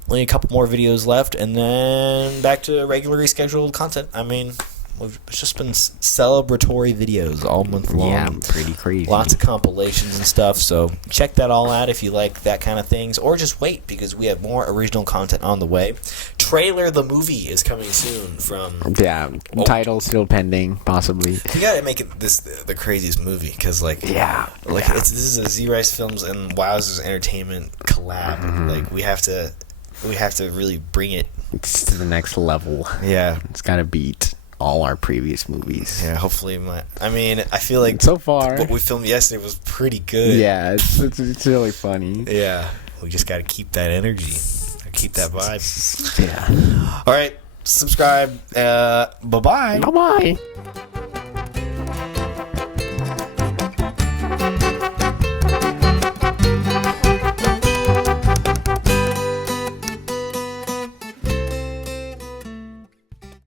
only a couple more videos left, and then back to regularly scheduled content. I mean, it's just been celebratory videos all month long. Yeah, pretty crazy. Lots of compilations and stuff, so check that all out if you like that kind of things, or just wait, because we have more original content on the way. Trailer the movie is coming soon from... Yeah, title still pending, possibly. You gotta make it the craziest movie, because, like... Yeah. This is a ZRice Films and Wowzers Entertainment collab. Like, we have to really bring it... It's to the next level. Yeah. It's gotta beat all our previous movies. Yeah, hopefully I feel like so far what we filmed yesterday was pretty good. Yeah, it's really funny. Yeah, we just got to keep that energy, keep that vibe. Yeah. All right, subscribe. Bye bye. Bye bye.